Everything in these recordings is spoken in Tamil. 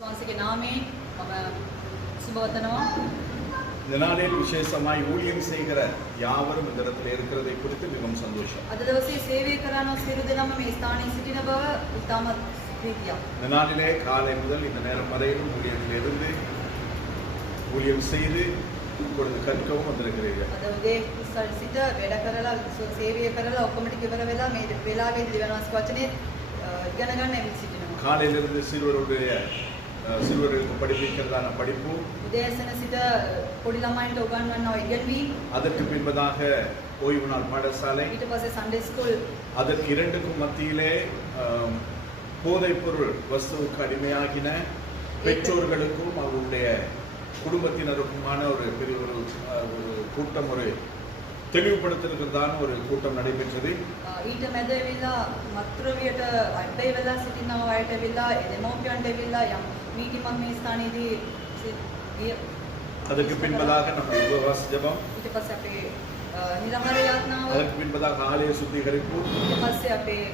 சுவாசிக்க நாமே சுபவத்தனமா இந்த நாளில் விசேஷமாய் ஊழியம் செய்கிற யாவரும் இந்த இடத்துல இருக்கிறதை குறித்து மிகவும் சந்தோஷம். අද දවසේ සේවය කරන සියලු දෙනාම මේ ස්ථානයේ සිටින බව ඉතාමත් ප්‍රීතියක්. இந்த நாளிலே காலை முதல் இந்த நேரம் வரையிலும் ஊழியத்தில் இருந்து ஊழியம் செய்து இப்பொழுது கற்கவும் வந்திருக்கிறீர்கள். අද උදේ ඉස්සර සිට වැඩ කරලා සේවය කරලා ඔක්කොම ටික ඉවර වෙලා මේ වෙලාවේ දිවනාස් වචනේ ඉගෙන ගන්න ඇවිත් සිටිනවා. காலையிலிருந்து சிறுவர்களுக்கு படிப்பிக்கிறதான படிப்பு, උදෑසන සිට පොඩි ළමයින්ට උගන්වන්නව ඉගෙනීම, அதற்கு பின்பதாக ஓய்வு நாள் பாடசாலை, ඊට පස්සේ සන්ඩේ ස්කූල්, அதற்கு இரண்டுக்கும் மத்தியிலே போதைப் பொருள் வஸ்துவுக்கு அடிமையாகின பெற்றோர்களுக்கும் அவருடைய குடும்பத்தினருக்குமான ஒரு பெரிய ஒரு கூட்டம், ஒரு தெளிவுபடுத்துவதற்கான ஒரு கூட்டம் நடைபெற்றது. ඊට මැද ඇවිල්ලා මත්ද්‍රව්‍යයට අඩේ වෙලා සිටිනව අයට ඇවිල්ලා දෙමෝපියන්ට ඇවිල්ලා යම් මීටිමක් මේ ස්ථානයේදී அதற்கு பின்பதாக நம்முடைய உபவாச ஜெபம், ඊට පස්සේ අපේ නිරහර යාත්නාව, அதற்கு பின்பதாக ஆலய சுத்திகரிப்பு, ඊට පස්සේ අපේ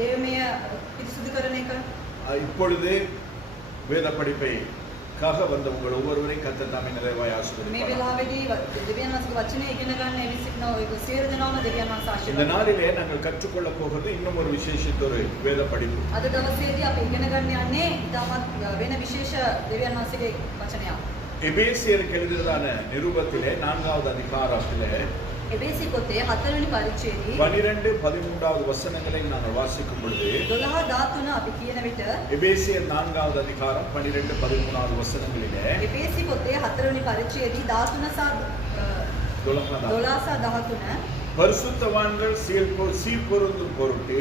දේවමය පිරිසුදු කරන එක. இப்பொழுது வேத படிப்பை காக வந்த உங்கள் ஒவ்வொருவரையும் கர்த்தர் தாமே நிறைவாய் මේ ஆசீர்வதிப்பார். වෙලාවේදී දෙවියන් වහන්සේගේ වචනේ ඉගෙන ගන්න එවි සිටින ඔය සියලු දෙනාම දෙවියන් වහන්සේ இந்த ආශිර්වාද. நாளிலே நாங்கள் கற்றுக்கொள்ள போகிறது இன்னும் ஒரு விசேஷித்த ஒரு வேத படிப்பு. අද දවසේදී අපි ඉගෙන ගන්න යන්නේ ඉතාමත් වෙන විශේෂ දෙවියන් වහන්සේගේ වචනයක්. எபேசியருக்கு எழுதியதான நிருபத்திலே 4வது அதிகாரத்திலே එබේසි පොතේ 4 වෙනි පරිච්ඡේදයේ 12, 13வது வசனங்களை நாங்கள் வாசிக்கும் பொழுது 12-13 අපි කියන විට எபேசியர் 4வது அதிகாரம் 12, 13வது வசனங்களிலே එබේසි පොතේ 4 වෙනි පරිච්ඡේදයේ 12-13 பரிசுத்தவான்கள் சீர்பொருந்தும் பொருட்டு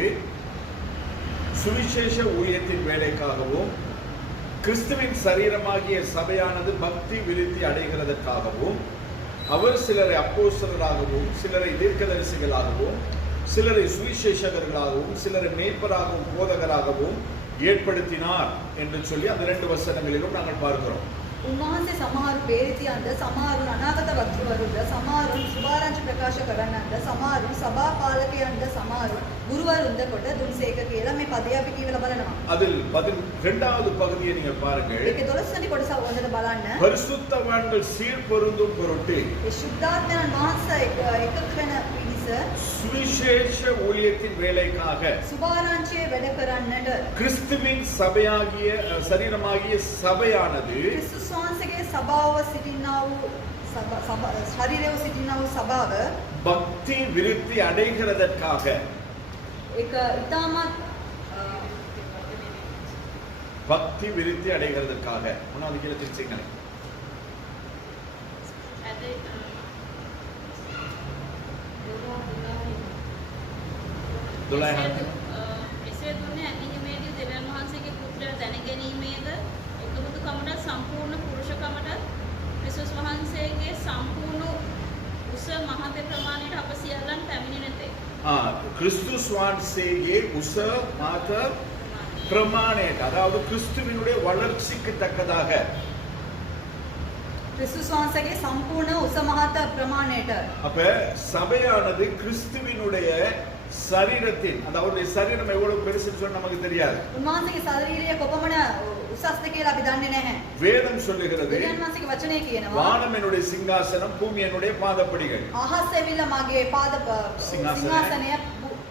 சுவிசேஷ ஊழியத்தின் வேலைக்காகவும் கிறிஸ்துவின் சரீரமாகிய சபையானது பக்தி விருத்தி அடைகிறதற்காகவும் அவர் சிலரை அப்போஸ்தலராகவும் சிலரை தீர்க்கதரிசிகளாகவும் சிலரை சுவிசேஷகர்களாகவும் சிலரை மேய்ப்பராகவும் போதகராகவும் ஏற்படுத்தினார் என்று சொல்லி அந்த 2 வசனங்களிலும் நாங்கள் பார்க்கிறோம். උන්වහන්සේ සමහරු පේරිතියන්ද සමහරු අනාගත වක්තවරුන්ද සමහරු සුභාරංචි ප්‍රකාශ කරන්නන්ද සමහරු සභා පාලකයන්ද සමහරු ගුරුවරුන්ද කොට දුන්සේක කියලා මේ පදේ අපි කියවලා බලනවා. அதில் 12வது பகுதியை நீங்கள் பாருங்கள். ඒකේ 12 වෙනි කොටස හොඳට බලන්න. பரிசுத்தவான்கள் சீர்பொருந்தும் பொருட்டு ඒ ශුද්ධාත්මයන් වහන්සේ එකතු වෙන පිරිස சுவிசேஷ ஊழியத்தின் வேலைக்காக සුභාරංචියේ වැඩ කරන්නට கிறிஸ்துவின் சபையாகிய சரீரமாகிய சபையானது ක්‍රිස්තුස් වහන්සේගේ සභාව සිටිනා වූ ශරීරයේ සිටිනා වූ සභාව பக்தி விருத்தி அடைகிறதற்காக ඒක ඉතාමත් பக்தி விருத்தி அடைகிறதற்காக முன்னாடி கீழே திருச்சிங்க එසේ දුන්නේ ඇතිහිමේදී දෙවියන් වහන්සේගේ පුත්‍රයා දැනගැනීමේද එකමුතුකමට සම්පූර්ණ පුරුෂකමට ක්‍රිස්තුස් වහන්සේගේ සම්පූර්ණ උස මහත ප්‍රමාණයට අප සියල්ලන් පැමිණෙනතේ. கிறிஸ்துஸ் வான்சேயே உச மாத பிரமாணேட், அதாவது கிறிஸ்துவினுடைய வளர்ச்சிக்கு தக்கதாக ක්‍රිස්තුස් වහන්සේගේ සම්පූර්ණ උස මහත ප්‍රමාණයට. அப்ப சபையானது கிறிஸ்துவினுடைய சரீரத்தின், அந்த அவருடைய சரீரம் எவ்வளவு பெருசுன்னு சொன்னா நமக்கு தெரியாது. උන්වහන්සේගේ ශරීරය කොපමණ උසස්ද කියලා අපි දන්නේ නැහැ. வேதம் சொல்லுகிறது දෙවියන් වහන්සේගේ වචනේ කියනවා வானம் என்னுடைய சிங்காசனம், பூமி என்னுடைய பாதப்படிகள். අහස් ඇවිල්ලා මගේ පාද සිංහාසනය,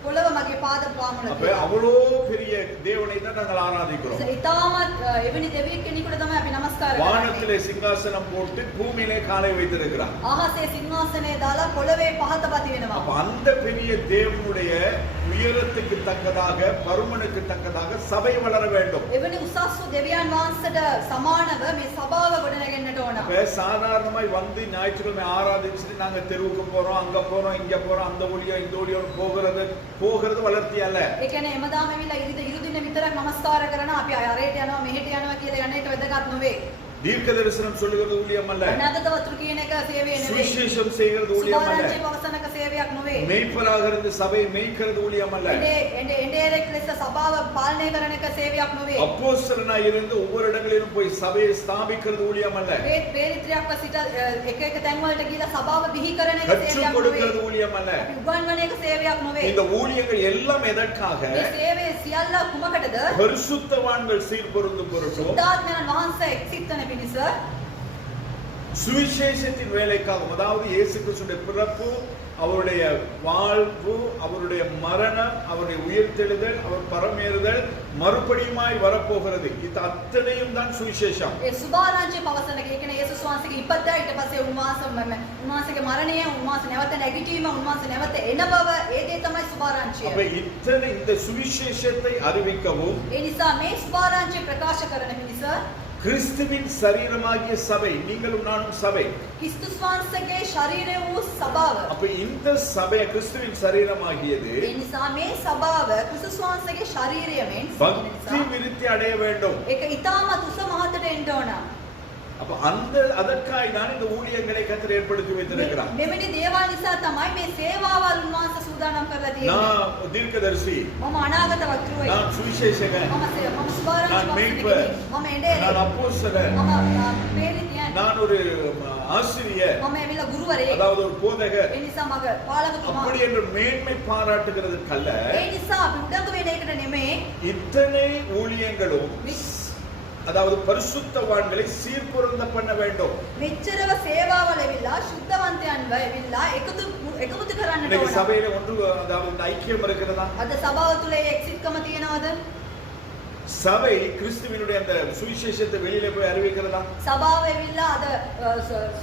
පොළව මගේ පාද පාමුල. அப்ப அவ்வளோ பெரிய தேவனை தான் நாங்கள் ஆராதிக்கிறோம். ඉතාමත් එවැනි දෙවියෙක් කෙනෙකුට තමයි අපි নমස්කාර කරන්නේ. வானத்திலே சிங்காசனம் போட்டு பூமியிலே காலை வைத்திருக்கிறார். අහසේ සිංහාසනය දාලා පොළවේ පහත පති වෙනවා. அப்ப அந்த பெரிய தேவனுடைய உயரத்துக்கு தக்கதாக, பருமனுக்கு தக்கதாக சபை வளர வேண்டும். එවැනි උසස් වූ දෙවියන් වහන්සේට සමානව මේ සභාව ගොඩනගෙන්නට ඕන. அப்ப சாதாரணமாய் வந்து ஞாயிற்றுக்கிழமை ஆராதிச்சுட்டு நாங்க தெருவுக்கு போறோம், அங்க போறோம், இங்க போறோம், அந்த ஒளியோ இந்த ஒளியோ போகிறது வளர்த்தி அல்ல. ඒ කියන්නේ එමදාම ඇවිල්ලා ඉරිදින විතරක් নমස්කාර කරන අපි අරයට යනවා මෙහෙට යනවා කියලා යන්නේට වැදගත් නොවේ. தீர்க்க தரிசனம் சொல்லுகிறது ஊழியம் அல்ல. අනාගත වතුරු කියන එක සේවය නෙවෙයි. சுவிசேஷம் செய்கிறது ஊழியம் அல்ல. සුභාරංචි පවසනක සේවයක් නෙවෙයි. மேய்ப்பராக இருந்து சபையை மேய்க்கிறது ஊழியம் அல்ல. එඬේරෙක් ලෙස සභාව පාලනය කරන එක සේවයක් නෙවෙයි. அப்போஸ்தலனாய் இருந்து ஒவ்வொரு இடங்களிலும் போய் சபையை ஸ்தாபிக்கிறது ஊழியம் அல்ல. பேரித்ரியாක්ව සිට එක එක තැන් වලට ගිහලා සභාව බිහි කරන එක கற்றுக் සේවයක් கொடுக்கிறது නෙවෙයි. ஊழியம் அல்ல. උගන්වන එක සේවයක් නෙවෙයි. இந்த ஊழியங்கள் எல்லாம் எதற்காக? මේ සේවය සියල්ල කුමකටද? பரிசுத்தவான்கள் சீர்பொருந்தும் பொருட்டும் සුද්ධාත්මයන් වහන්සේ එක්සිටන පිණිස சுவிசேஷத்தின் வேலைக்காகவும், அதாவது இயேசு கிறிஸ்துவின் பிறப்பு, அவருடைய வாழ்வு, அவருடைய மரணம், அவருடைய உயிர்த்தெழுதல், அவர் பரமேறுதல், மறுபடியுமாய் வரப்போகிறது, இது அத்தனையும் தான் சுவிசேஷம். ඒ සුභාරංචි පවසන එක කියන්නේ යේසුස් වහන්සේගේ ඉපත, ඊට පස්සේ උන්වහන්සේගේ මරණය, උන්වහන්සේ නැවත නැගිටීම, උන්වහන්සේ නැවත එන බව, ඒ දේ තමයි සුභාරංචිය. அப்ப இத்தனை இந்த சுவிசேஷத்தை அறிவிக்கவும், ඒ නිසා මේ සුභාරංචිය ප්‍රකාශ කරන පිණිස கிறிஸ்துவின் சரீரமாகிய சபை, நீங்களும் நானும் சபை. ක්‍රිස්තුස් වහන්සේගේ ශරීරය වූ සභාව. அப்ப இந்த சபை கிறிஸ்துவின் சரீரமாகியது ඒ නිසා මේ සභාව ක්‍රිස්තුස් වහන්සේගේ ශරීරය මෙන් பக்தி விருத்தி அடைய வேண்டும். ඒක ඊටමත් උස මහතට එන්න ඕන. அப்ப அதற்காய் தான் இந்த ஊழியங்களை கர்த்தர் ஏற்படுத்தி வைத்திருக்கிறார். මෙවැනි දේවල් නිසා තමයි මේ සේවාවල් උන්වහන්සේ සූදානම් කරලා තියෙන්නේ. நான் தீர்க்கதரிசி, මම අනාගත වක්තෘයි. நான் சுவிசேஷகன், මම සුභාරංචි நான் மேய்ப்பர், මම එඬේරෙක්. நான் அப்போஸ்தலன், මම පේරිතියන්. நான் ஒரு ஆசிரியர், මම එවිලා ගුරුවරයෙක්. அதாவது ஒரு போதகர். ඒ නිසා මගේ පාලකතුමා. அப்படி என்று மேன்மை பாராட்டுகிறதுக்கல்ல, ඒ නිසා අපි උඩඟු වෙන එකට නෙමෙයි. இத்தனை ஊழியங்களும் அதாவது பரிசுத்தவான்களை சீர்பொருந்த பண்ண வேண்டும். මෙච්චරව සේවාවල එවිලා සුද්ධවන්තයන්ව එවිලා එකමුතු කරන්නට இன்னைக்கு ඕන. சபையில ஒன்று, அதாவது இந்த ஐக்கியம் இருக்கிறதா? අද සභාව තුල එක්සිට්කම තියෙනවද? சபை கிறிஸ்துவினுடைய அந்த சுவிசேஷத்தை வெளியில போய் அறிவிக்கிறதா? සභාව එවිලා අද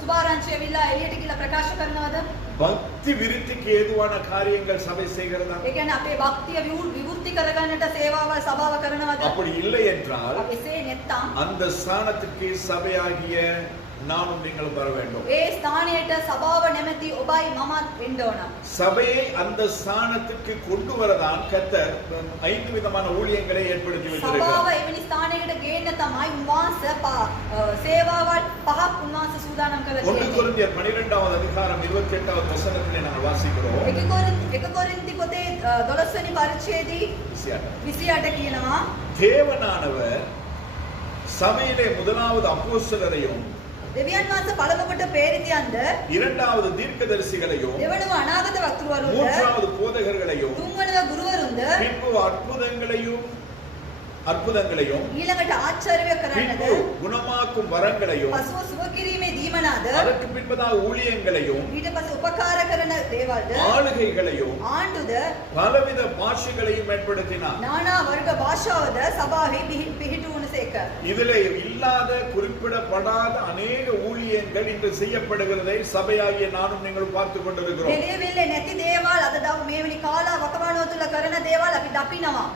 සුභාරංචි එවිලා එළියට ගිහලා ප්‍රකාශ කරනවද? பக்தி விருத்திக்கு ஏதுவான காரியங்கள் சபை செய்கிறதா? ඒ කියන්නේ අපේ භක්තිය විවෘද්ධි කරගන්නට සේවාවල් සභාව කරනවද? அப்படி இல்லை என்றால் එසේ නැත්නම් அந்த ஸ்தானத்துக்கு சபையாகிய நானும் நீங்களும் வர வேண்டும். ඒ ස්ථානයට සභාව නැමැති ඔබයි මමත් එන්න ඕන. சபையை அந்த ஸ்தானத்துக்கு கொண்டு வரதான் கர்த்தர் 5 விதமான ஊழியங்களை ஏற்படுத்தி සභාව வைத்திருக்கிறார். එවැනි ස්ථානයකට ගේන්න තමයි උන්වහන්සේ සේවාවල් පහක් උන්වහන්සේ සූදානම් කරලා 1 තියෙන්නේ. கொரிந்தியர் 12வது அதிகாரம் 28வது வசனத்திலே நாங்கள் வாசிக்கிறோம். 1 කොරින්ති පොතේ 12 වෙනි පරිච්ඡේදයේ 28 කියනවා தேவனானவர் சபையிலே முதலாவது அப்போஸ்தலரையும், දෙවියන් වහන්සේ පළමුවට පේරිතියන්ද, இரண்டாவது தீர்க்கதரிசிகளையும், දෙවනුව අනාගත වක්තෘවරුන්ද, மூன்றாவது போதகர்களையும், තුන්වනුව ගුරුවරුන්ද, பின்பு அற்புதங்களையும் ඊළඟට ආශ්චර්ය කරන්නද, பின்பு குணமாக்கும் வரங்களையும், පසුව සුව කිරීමේ දීමනාද, அதற்கு பின்பதாக ஊழியங்களையும், ඊට පස්සේ උපකාර කරන දේවල්ද, ஆளுகைகளையும், ආණ්ඩුද, பலவித பாஷைகளையும் ஏற்படுத்தினார். නානා වර්ග භාෂාවද සභාවේ පිහිටුවනසේක. இதிலே இல்லாத குறிப்பிடப்படாத அநேக ஊழியங்கள் இன்று செய்யப்படுகிறதை சபையாகிய நானும் நீங்கள் பார்த்து கொண்டிருக்கிறோம். මෙලියවිල්ලේ නැති දේවල් අද මේ වෙනි කාලා වකවානුව තුල කරන දේවල් අපි දකිනවා.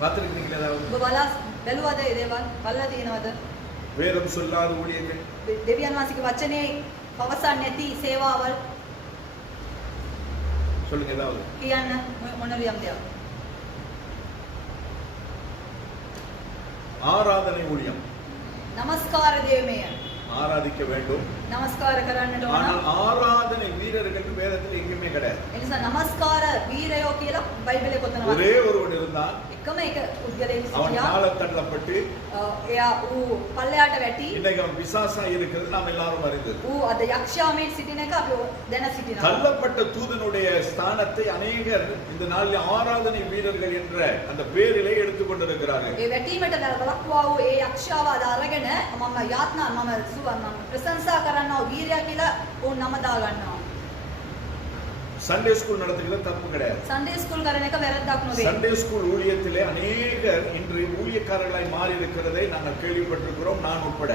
பார்த்திருக்கீங்களா? ஏதாவது ඔබ බැලුවද ඒ දේවල්? බලලා තියෙනවද? வேதம் சொல்லாத ஊழியங்கள், දෙවියන් වහන්සේගේ වචනේ පවසන්නේ නැති සේවාවල් சொல்லுங்க ஏதாவது. කියන්න මොන වියම් දෙයක්? ஆராதனை ஊழியம், නමස්කාර දේවමය. ஆராதிக்க வேண்டும். නමස්කාර කරන්නට ඕන. ஆனால் ஆராதனை வீரர்கள் வேதத்தில் எங்குமே கிடையாது. ඒ නිසා නමස්කාර වීරයෝ කියලා බයිබලයේ කොතනවත් ஒரே ஒருவன் இருந்தான், එකම එක පුද්ගලයෙක් அவன் සිටියා. காலம் தள்ளப்பட்டு එයා ඌ පල්ලයට වැටි. இன்னைக்கு அவன் பிசாசா இருக்கிறது நாம் எல்லாரும் அறிந்தது. ඌ අද යක්ෂයාමේ සිටින එක අපි දැන සිටිනවා. தள்ளப்பட்ட தூதனுடைய ஸ்தானத்தை அநேகர் இந்த நாளில் ஆராதனை வீரர்கள் என்ற அந்த பேரிலே எடுத்துக்கொண்டிருக்கிறார்கள். ඒ වැටීමට බලක්වා වූ ඒ යක්ෂයාව අද අරගෙන මම යාත්නා මම ප්‍රශංසා කරනවා වීරයා කියලා ඌ නම දා ගන්නවා. சண்டே ஸ்கூல் நடத்துகிறது தப்பு கிடையாது. සන්ඩේ ස්කූල් කරන එක වැරද්දක් නෙවෙයි. சண்டே ஸ்கூல் ஊழியத்திலே அநேகர் இன்று ஊழியக்காரர்களாய் மாறி இருக்கிறதை நாங்கள் கேள்விப்பட்டிருக்கிறோம், நான் உட்பட.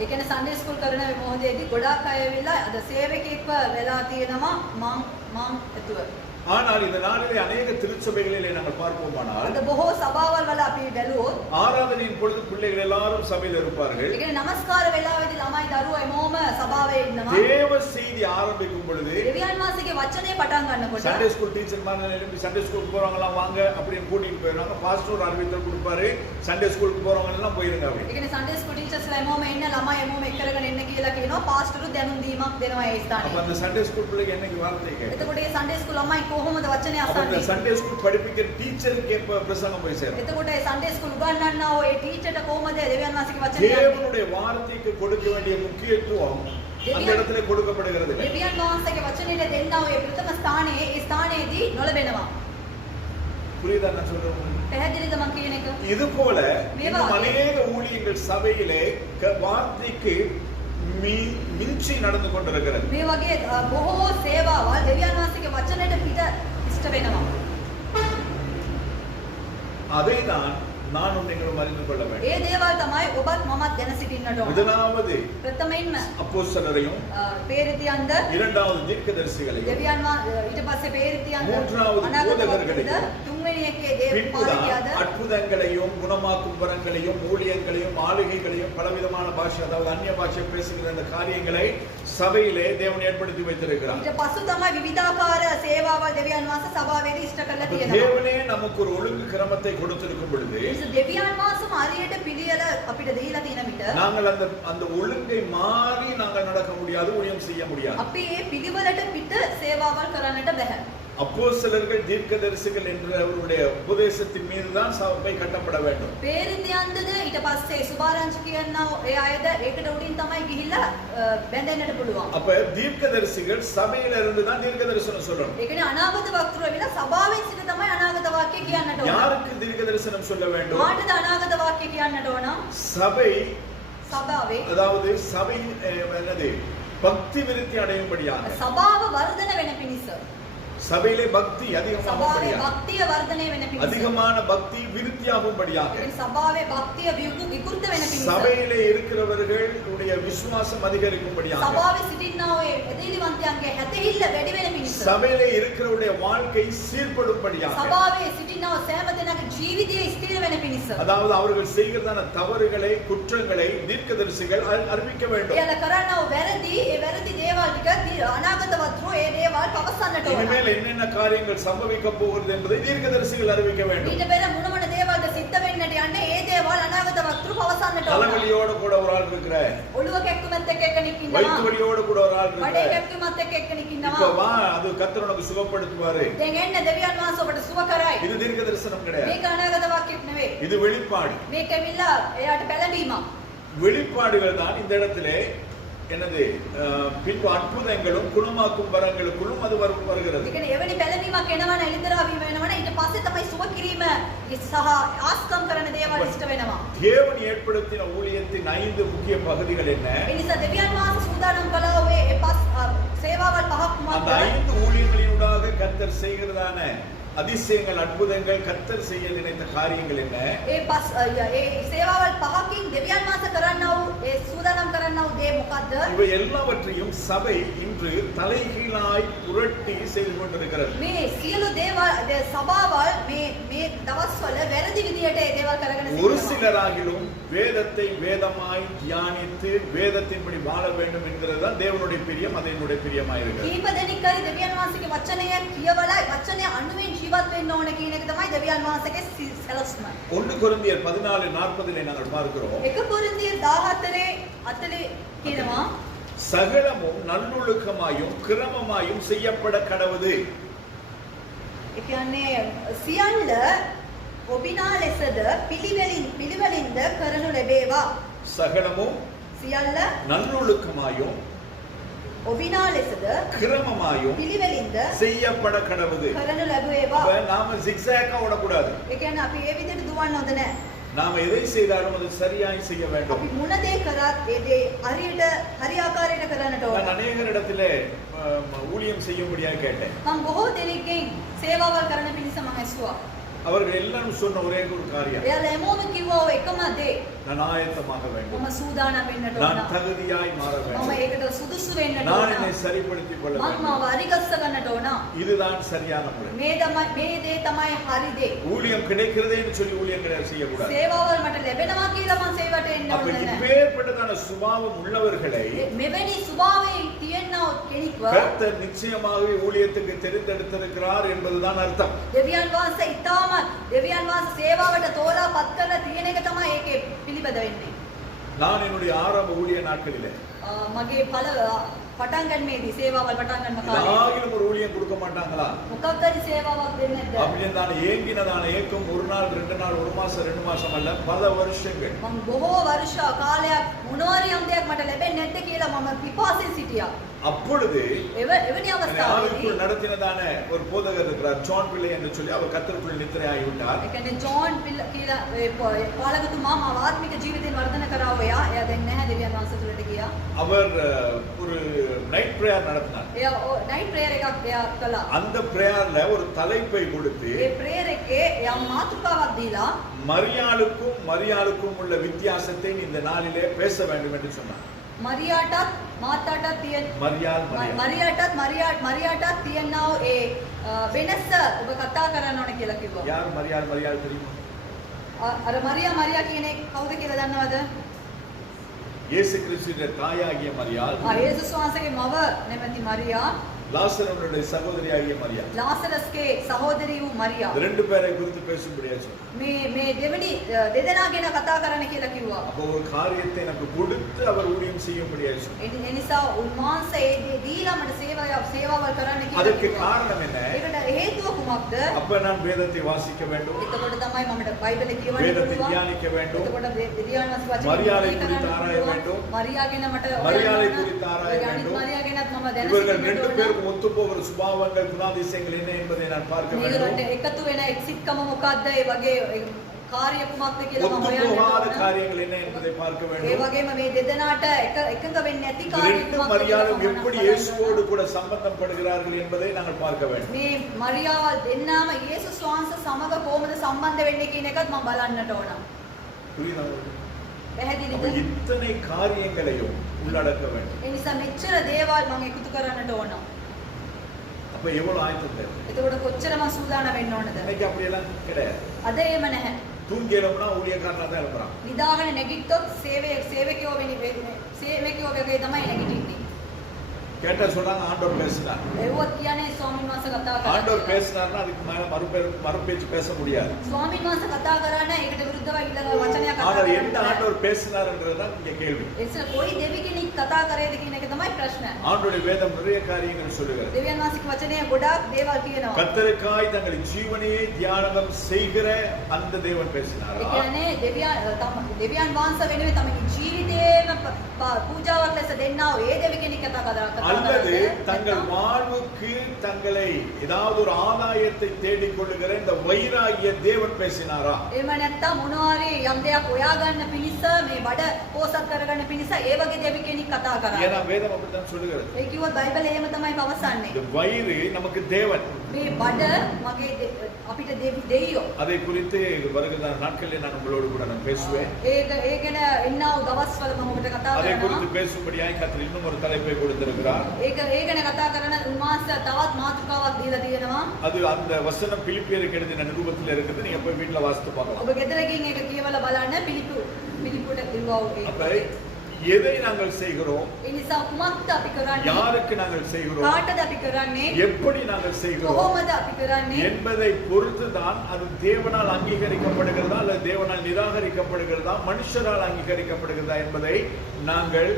ඒ කියන්නේ සන්ඩේ ස්කූල් කරන මොහොතේදී ගොඩාක් අය ඇවිල්ලා අද සේවකෙක්ව වෙලා තියෙනවා මං ඇතුව. ஆனால் இந்த நாளிலே அநேக திருச்சபைகளிலே நாங்கள் பார்ப்போமானால் අද බොහෝ සභාවල් වල අපි බැලුවොත් ஆராதனையின் பொழுது பிள்ளைகள் எல்லாரும் சபையில் இருப்பார்கள். ඒ කියන්නේ නමස්කාර වෙලාවේදී ළමයි දරුවෝ එමෝම සභාවේ ඉන්නවා. தேவ செய்தி ஆரம்பிக்கும் பொழுது දෙවියන් වහන්සේගේ වචනේ පටන් ගන්නකොට சண்டே ஸ்கூல் டீச்சர் மாதிரி எழுப்பி சண்டே ஸ்கூலுக்கு போறவங்க எல்லாம் வாங்க அப்படின்னு கூட்டிட்டு போயிடுவாங்க. பாஸ்டர் அறிவித்தல் கொடுப்பாரு, சண்டே ஸ்கூலுக்கு போறவங்க எல்லாம் போயிருங்க அப்படி. ඒ කියන්නේ සන්ඩේ ස්කූල් ටීචර්ස්ලා එමෝම ඉන්න ළමයි එමෝම එක් කරගෙන එන්න කියලා කියනවා. පාස්ටරු දැනුම් දීමක් දෙනවා ඒ அப்ப ස්ථානයේ. அந்த சண்டே ஸ்கூல் பிள்ளைக்கு என்னைக்கு வார்த்தை கேட்கும். එතකොට මේ සන්ඩේ ස්කූල් ළමයි කොහොමද වචනේ அப்ப இந்த අසන්නේ? சண்டே ஸ்கூல் படிப்பிக்கிற டீச்சருக்கு எப்ப பிரசங்கம் போய் சேரும். එතකොට ඒ සන්ඩේ ස්කූල් උගන්වන්නා ඔය ටීචර්ට කොහොමද දෙවියන් වහන්සේගේ වචනේ යන්නේ? தேவனுடைய வார்த்தைக்கு கொடுக்க வேண்டிய முக்கியத்துவம் அந்த இடத்துல கொடுக்கப்படுகிறது. දෙවියන් වහන්සේගේ වචනේට දෙන්නා ඔය ප්‍රථම ස්ථානයේ ඒ ස්ථානයේදී නොලබෙනවා. புரியுதா நான் சொல்றது? පැහැදිලිද මම කියන එක? இது போல மேவா. இன்னும் அநேக ஊழியர்கள் சபையிலே வார்த்தைக்கு மிஞ்சி நடந்து கொண்டிருக்கிறது. මේ වගේ බොහෝ සේවාවල් දෙවියන් වහන්සේගේ වචනේට පිට ඉෂ්ට වෙනවා. அதை தான் நானும் நீங்களும் அறிந்து கொள்ள வேண்டும். ඒ දේවල් තමයි ඔබත් මමත් දැන සිටින්නට ඕන. முதலாவது ප්‍රථමයෙන්ම அப்போஸ்தலரையும் පේරිතියන්ද இரண்டாவது தீர்க்கதரிசிகளையும் දෙවියන් ඊට පස්සේ පේරිතියන්ද மூன்றாவது போதகர்களையும் තුන්වෙනි එකේ දේව பின்புதான் පාලකයාද அற்புதங்களையும் குணமாக்கும் வரங்களையும் ஊழியங்களையும் ஆளுகைகளையும் பலவிதமான பாஷை அதாவது அந்நிய பாஷை பேசுகிற அந்த காரியங்களை சபையிலே தேவன் ஏற்படுத்தி வைத்திருக்கிறார். ඊට පසු තමයි විවිධාකාර සේවාවල් දෙවියන් වහන්සේ සභාවේදී ඉෂ්ට කරලා තියෙනවා. தேவனே நமக்கு ஒரு ஒழுங்கு கிரமத்தை கொடுத்திருக்கும் பொழுது දෙවියන් වහන්සේ හරියට පිළියෙල අපිට දීලා තියෙන විට நாங்கள் அந்த ஒழுங்கை மாறி நாங்கள் நடக்க முடியாது, ஊழியம் செய்ய முடியாது. අපි මේ පිළිවෙලට පිට සේවාවල් කරන්නට බෑ. அப்போஸ்தலர்கள் தீர்க்கதரிசிகள் என்ற அவருடைய உபதேசத்தின் மீதுதான் சபை கட்டப்பட வேண்டும். පේරිතියන්දද ඊට පස්සේ සුභාරංචි කියනවා ඒ අයද ඒකට උඩින් තමයි ගිහිල්ලා බැඳෙන්නට පුළුවන්. அப்ப தீர்க்கதரிசிகள் சபையில இருந்து தான் தீர்க்க தரிசனம் சொல்லணும். ඒ කියන්නේ අනාගත වක්තෘ වෙලා සභාවෙන් සිට තමයි අනාගත වාක්‍ය කියන්නට ඕන. யாருக்கு தீர்க்க தரிசனம் சொல்ல வேண்டும்? කාටද අනාගත වාක්‍ය කියන්නට ඕන? சபை සභාවේ அதாவது சபை என்னது பக்தி விருத்தி அடையும்படியாக සභාව වර්ධන වෙන පිණිස சபையிலே பக்தி සභාවේ அதிகமாகும்படியாக භක්තිය වර්ධනය වෙන පිණිස அதிகமான பக்தி விருத்தியாகும்படியாக ඒ සභාවේ භක්තිය විකෘත වෙන පිණිස சபையிலே இருக்கிறவர்களுடைய விசுவாசம் அதிகரிக்கும்படியாக සභාවේ සිටින්නා ඔය එදිරිවන්තයන්ගේ හැතෙහිල්ල වැඩි වෙන පිණිස சபையிலே இருக்கிறவருடைய வாழ்க்கை சீர்படும்படியாக සභාවේ සිටින්නා සෑම දෙනාගේ ජීවිතය ස්ථිර වෙන පිණිස அதாவது அவர்கள் செய்கிறதான தவறுகளை குற்றங்களை தீர்க்கதரிசிகள் அறிவிக்க வேண்டும். එයාලා කරන්නව වැරදි ඒ වැරදි දේවල් ටික අනාගත වත්‍රෝ ඒ දේවල් පවසන්නට ඕන. இனிமேல் என்னென்ன காரியங்கள் சம்பவிக்க போகிறது என்பதை தீர்க்கதரிசிகள் அறிவிக்க வேண்டும். ඊට පෙර මොන මොන දේවල්ද සිද්ධ වෙන්නට යන්නේ ඒ දේවල් අනාගත වත්‍රෝ පවසන්නට ඕන. தலைவலியோட கூட ஒரு ஆள் இருக்கிறார், ඔළුව කැක්කුමත් එක්ක කෙනෙක් ඉන්නවා. வயிற்று வலியோட கூட ஒரு ஆள் බඩේ இருக்கிறார். කැක්කුමත් එක්ක කෙනෙක් இப்ப ඉන්නවා. வா, அது கர்த்தர் உனக்கு சுகப்படுத்துவாரு. දැන් එන්න දෙවියන් වහන්සේ ඔබට සුව කරයි. இது தீர்க்க தரிசனம் கிடையாது, මේක අනාගත වාක්‍යයක් නෙවෙයි. இது வெளிப்பாடு. මේක ඇවිල්ලා එයාට පෙළඹීමක්. வெளிப்பாடுகள் தான் இந்த இடத்திலே என்னது பின்பு அற்புதங்களும் குணமாக்கும் வரங்களுக்குள்ளும் அது வருகிறது. ඒ කියන්නේ එවැනි පැළඹීමක් එනවා නම් එළිදරව් වීම වෙනවා නම් ඊට පස්සේ තමයි සුව කිරීම සහ ආස්කම් කරන දේවල් ඉෂ්ට වෙනවා. தேவன் ஏற்படுத்தின ஊழியத்தின் 5 முக்கிய பகுதிகள் என்ன? ඒ නිසා දෙවියන් වහන්සේ සූදානම් කළා ඔය සේවාවල් පහක් அந்த මත 5 ஊழியங்களினூடாக கர்த்தர் செய்கிறதான அதிசயங்கள் அற்புதங்கள் கர்த்தர் செய்ய நினைத்த காரியங்கள் என்ன? ඒ සේවාවල් පහකින් දෙවියන් වහන්සේ කරන්නා වූ ඒ සූදානම් කරන්නා වූ දේ මොකද්ද? இவை எல்லாவற்றையும் சபை இன்று தலைகீழாய் புரட்டி செய்து கொண்டிருக்கிறது. මේ සියලු දේවල් සභාවල් මේ දවස්වල වැරදි විදියට ඒ දේවල් කරගෙන ஒரு සිටිනවා. சிலராகிலும் வேதத்தை வேதமாய் தியானித்து வேதத்தின்படி வாழ வேண்டும் என்கிறதுதான் தேவனுடைய பிரியம், அது என்னுடைய பிரியமாய் இருக்கிறது. කීප දෙනෙක් හරි දෙවියන් වහන්සේගේ වචනය කියවලා වචනය අනුවෙන් ජීවත් වෙන්න ඕන කියන එක තමයි දෙවියන් වහන්සේගේ සැලැස්ම. 1 கொரிந்தியர் 14:40 நாங்கள் பார்க்கிறோம். 1 කොරින්තියர் 14:40 කියනවා சகலமும் நல்லொழுக்கமாயும் கிரமமாயும் செய்யப்பட கடவுது. ඒ කියන්නේ සියල්ල ඔබිනා ලෙසද පිළිවෙලින්ද කරනු ලැබේවා. சகலமும் සියල්ල நல்லொழுக்கமாயும் ඔබිනා ලෙසද கிரமமாயும் පිළිවෙලින්ද செய்யப்பட கடவுது. කරනු ලැබේවා. அப்ப நாம zigzag-ஆ ஓடக்கூடாது. ඒ කියන්නේ අපි ඒ විදිහට දුවන්න හොඳ නැහැ. நாம எதை செய்தாலும் அது சரியாய் செய்ய வேண்டும். අපි මොන දේ කරත් ඒ දේ හරි ආකාරයට කරන්නට நான் ඕන. அநேகரிடத்திலே ஊழியம் செய்யும்படியாக கேட்டேன். මම බොහෝ දෙනෙක්ගෙන් සේවාවල් කරන පිණිස මම ඇසුවා. அவர்கள் எல்லாரும் சொன்ன ஒரே ஒரு காரியம், එයාලා හැමෝම කිව්වා ඔය එකම දේ. நான் ஆயத்தமாக வேண்டும், මම සූදානම් වෙන්නට நான் ඕන. தகுதியாய் மாற මම வேண்டும், ඒකට සුදුසු වෙන්නට நான் ඕන. என்னை சரிப்படுத்திக் கொள்ள මම வேண்டும். මාව හරිගස්ස ගන්නට ඕන. இதுதான் சரியான முறை. මේ දේ තමයි හරි දේ. ஊழியம் கிடைக்கிறதேன்னு சொல்லி ஊழியங்களை செய்யக்கூடாது. සේවාවල් මට ලැබෙනවා කියලා මම සේවයට එන්න அப்ப ඕනේ නැහැ. இப்பேற்பட்டதான சுபாவம் உள்ளவர்களை මෙවැනි ස්වභාවයෙන් තියෙනා කෙනෙක්ව கர்த்தர் நிச்சயமாகவே ஊழியத்துக்கு தெரிந்தெடுத்திருக்கிறார் என்பதுதான் அர்த்தம். දෙවියන් වහන්සේ ඉතාමත් දෙවියන් වහන්සේ සේවාවට තෝරා පත් කරලා තියෙන එක තමයි ඒකේ පිළිබඳ වෙන්නේ. நான் என்னுடைய ஆரம்ப ஊழிய நாட்களிலே මගේ පටන් ගන්නේදී සේවාවල් පටන් ගන්න කාලේ யாரும் ஒரு ஊழியம் கொடுக்க மாட்டாங்களா මොකක් හරි සේවාවක් දෙන්නේ නැද්ද? அப்படின்னு தான் ஏங்கினதான ஏக்கம் ஒரு நாள் 2 நாள் 1 மாசம் 2 மாசம் அல்ல பல வருஷங்கள். මම බොහෝ වර්ෂ කාලයක් මොනවාරි යම් දෙයක් මට ලැබෙන්නේ නැද්ද කියලා මම පිපාසයෙන් සිටියා. அப்பொழுது එවැනි என்னை අවස්ථාවේදී ஆவிக்குள் நடத்தினதான ஒரு போதகர் இருக்கிறார், ஜான் பிள்ளை என்று சொல்லி, அவர் கர்த்தருக்குள் நித்திரையாகி விட்டார். ඒ කියන්නේ ජෝන් කියලා පාලකතුමා මාව ආත්මික ජීවිතයෙන් වර්ධන කරාව එයා දැන් නැහැ දෙවියන් වහන්සේ තුලට ගියා. அவர் ஒரு நைட் பிரேயர் நடத்தினார். එයා නයිට් ප්‍රේයර් එකක් එයා කළා. அந்த பிரேயர்ல ஒரு தலைப்பை கொடுத்து ඒ ප්‍රේයර් එකේ යම් මාතෘකාවක් දීලා மரியாளுக்கும் உள்ள வித்தியாசத்தை நீ இந்த நாளிலே பேச வேண்டும் என்று சொன்னார். මරියාටත් මාතාටත් තියෙන මරියාටත් තියෙනා ඒ වෙනස ඔබ කතා කරන්න ඕන කියලා කිව්වා. யார் மரியாள் தெரியுமா? අර මරියා කියන එක කවුද කියලා දන්නවද? இயேசு கிறிஸ்துவின் தாயாகிய மரியாள், යේසුස් වහන්සේගේ මව නැමැති මරියා, லாசருடைய சகோதரியாகிய மரியாள், ලාසරස්ගේ සහෝදරී වූ මරියා. இந்த ரெண்டு பேரை குறித்து பேசும்படியா சொன்னார். මේ දෙවෙනි දෙදෙනා ගැන කතා කරන්න කියලා කිව්වා. அப்போ ஒரு காரியத்தை எனக்கு கொடுத்து அவர் ஊழியம் செய்யும்படியா சொன்னார். ඒ නිසා උන්වහන්සේ ඒ දීලා මට සේවාවල් කරන්න කියලා அதுக்கு කිව්වා. காரணம் என்ன? ඒකට හේතුව කුමක්ද? அப்ப நான் வேதத்தை வாசிக்க வேண்டும், එතකොට තමයි මමට බයිබලෙ කියවන්න வேதத்தை පුළුවන්. தியானிக்க வேண்டும், එතකොට දෙවියන් වහන්සේ වචනේ මරියාளை කියවන්න குறித்து ஆராய පුළුවන්. வேண்டும். මරියා ගැන මට மரியாளை குறித்து ஆராய අනිත් வேண்டும். මරියා ගැනත් මම දැන இவர்கள் සිටින්නට ரெண்டு ඕන. பேருக்கும் ஒத்து போகிற சுபாவங்கள் குணாதிசயங்கள் என்ன என்பதை நான் பார்க்க මේගොල්ලන්ට வேண்டும். එකතු වෙන එක්සිට්කම මොකක්ද? ඒ වගේ කාර්ය කුමක්ද කියලා මම ஒத்து හොයන්න போகாத ඕන. காரியங்கள் என்ன என்பதை பார்க்க ඒ வேண்டும். වගේම මේ දෙදෙනාට එකඟ වෙන්නේ නැති இந்த කාර්ය ரெண்டு කුමක්ද மரியாளும் කියලා எப்படி මම இயேசுவோடு கூட சம்பந்தப்படுகிறார்கள் என்பதை நாங்கள் பார்க்க வேண்டும். මේ මරියාව දෙන්නාම යේසුස් වහන්සේ සමග කොහොමද සම්බන්ධ වෙන්නේ කියන එකත් මම බලන්නට ඕන. புரியுதா உங்களுக்கு? පැහැදිලිද? அப்ப இத்தனை காரியங்களையும் உள்ளடக்க வேண்டும். ඒ නිසා මෙච්චර දේවල් මම එකතු කරන්නට ඕන. அப்ப எவ்வளவு ஆயத்தம் தேவை? එතකොට කොච්චර මම සූදානම් වෙන්න ඕනද? இன்னைக்கு அப்படியெல்லாம் கிடையாது. අද එහෙම නැහැ. தூங்கி எழுப்புனா ஊழியக்காரனா தான் எழுப்புறான். නිදාගෙන නැගිට්ටොත් සේවකයෝ වගේ තමයි නැගිටින්නේ. கேட்டா சொல்றாங்க ஆண்டவர் பேசினார். එව්වත් කියන්නේ ස්වාමීන් වහන්සේ කතා ஆண்டவர் කරා. பேசினார்னா அதுக்கு மேல மறுபேச்சு பேச முடியாது. ස්වාමීන් වහන්සේ කතා කරා නම් ඒකට විරුද්ධව ඊළඟ වචනයක් කතා ஆனால் කරන්න எந்த බෑ. ஆண்டவர் பேசினார்ன்றதுதான் இங்க கேள்வி. එනිසා කොයි දෙවි කෙනෙක් කතා කරේද කියන එක තමයි ප්‍රශ්න. ஆண்டவருடைய வேதம் நிறைய காரியங்கள் சொல்லுகிறது. දෙවියන් වහන්සේගේ වචනය ගොඩාක් දේවල් කියනවා. கர்த்தருக்காய் தங்கள் ஜீவனையே தியானம் செய்கிற அந்த தேவன் ඒ பேசினாரா? කියන්නේ දෙවියන් වහන්සේ වෙනුවෙන් තමයි ජීවිතේම පූජාවක් ලෙස දෙන්නා වූ ඒ දෙවි කෙනෙක් කතා කරා. அல்லது தங்கள் வாழ்வுக்கு தங்களை ஏதாவது ஒரு ஆதாயத்தை தேடிக் கொள்ளுகிற இந்த வைராகிய தேவன் பேசினாரா? එහෙම නැත්නම් මොනවාරි යම් දෙයක් හොයාගන්න පිණිස මේ බඩ පෝසත් කරගන්න පිණිස ඒ වගේ දෙවි කෙනෙක් කතා කරා. ஏன்னா வேதம் அப்படித்தான் சொல்லுகிறது. ඒ කිව්වොත් බයිබලේ එහෙම තමයි පවසන්නේ. இந்த வயிறு நமக்கு தேவன். මේ බඩ මගේ අපිට දෙවියෝ. அதை குறித்து வருகிற நாட்களில் நான் உங்களோடு கூட நான் பேசுவேன். ඒ ගැන එන්නා වූ දවස්වල මම ඔබට කතා அதை කරනවා. குறித்து பேசும்படியாய் கர்த்தர் இன்னும் ஒரு தலைப்பை கொடுத்திருக்கிறார். ඒ ගැන කතා කරන උන්වහන්සේ තවත් මාතෘකාවක් දීලා තියෙනවා. அது அந்த வசனம் பிலிப்பியருக்கு எழுதின நிருபத்தில் இருக்குது. நீங்க போய் வீட்ல வாசித்து பார்க்கலாம். ඔබ ගෙදර ගිහින් ඒක කියවලා බලන්න පිලිප්පුට කිව්වා அப்ப වගේ. எதை நாங்கள் செய்கிறோம், ඒ නිසා කුමක්ද අපි කරන්නේ? யாருக்கு நாங்கள் செய்கிறோம், කාටද අපි කරන්නේ? எப்படி நாங்கள் செய்கிறோம் කොහොමද අපි කරන්නේ? என்பதை பொறுத்துதான் அது தேவனால் அங்கீகரிக்கப்படுகிறதா அல்லது தேவனால் நிராகரிக்கப்படுகிறதா மனுஷரால் அங்கீகரிக்கப்படுகிறதா என்பதை நாங்கள்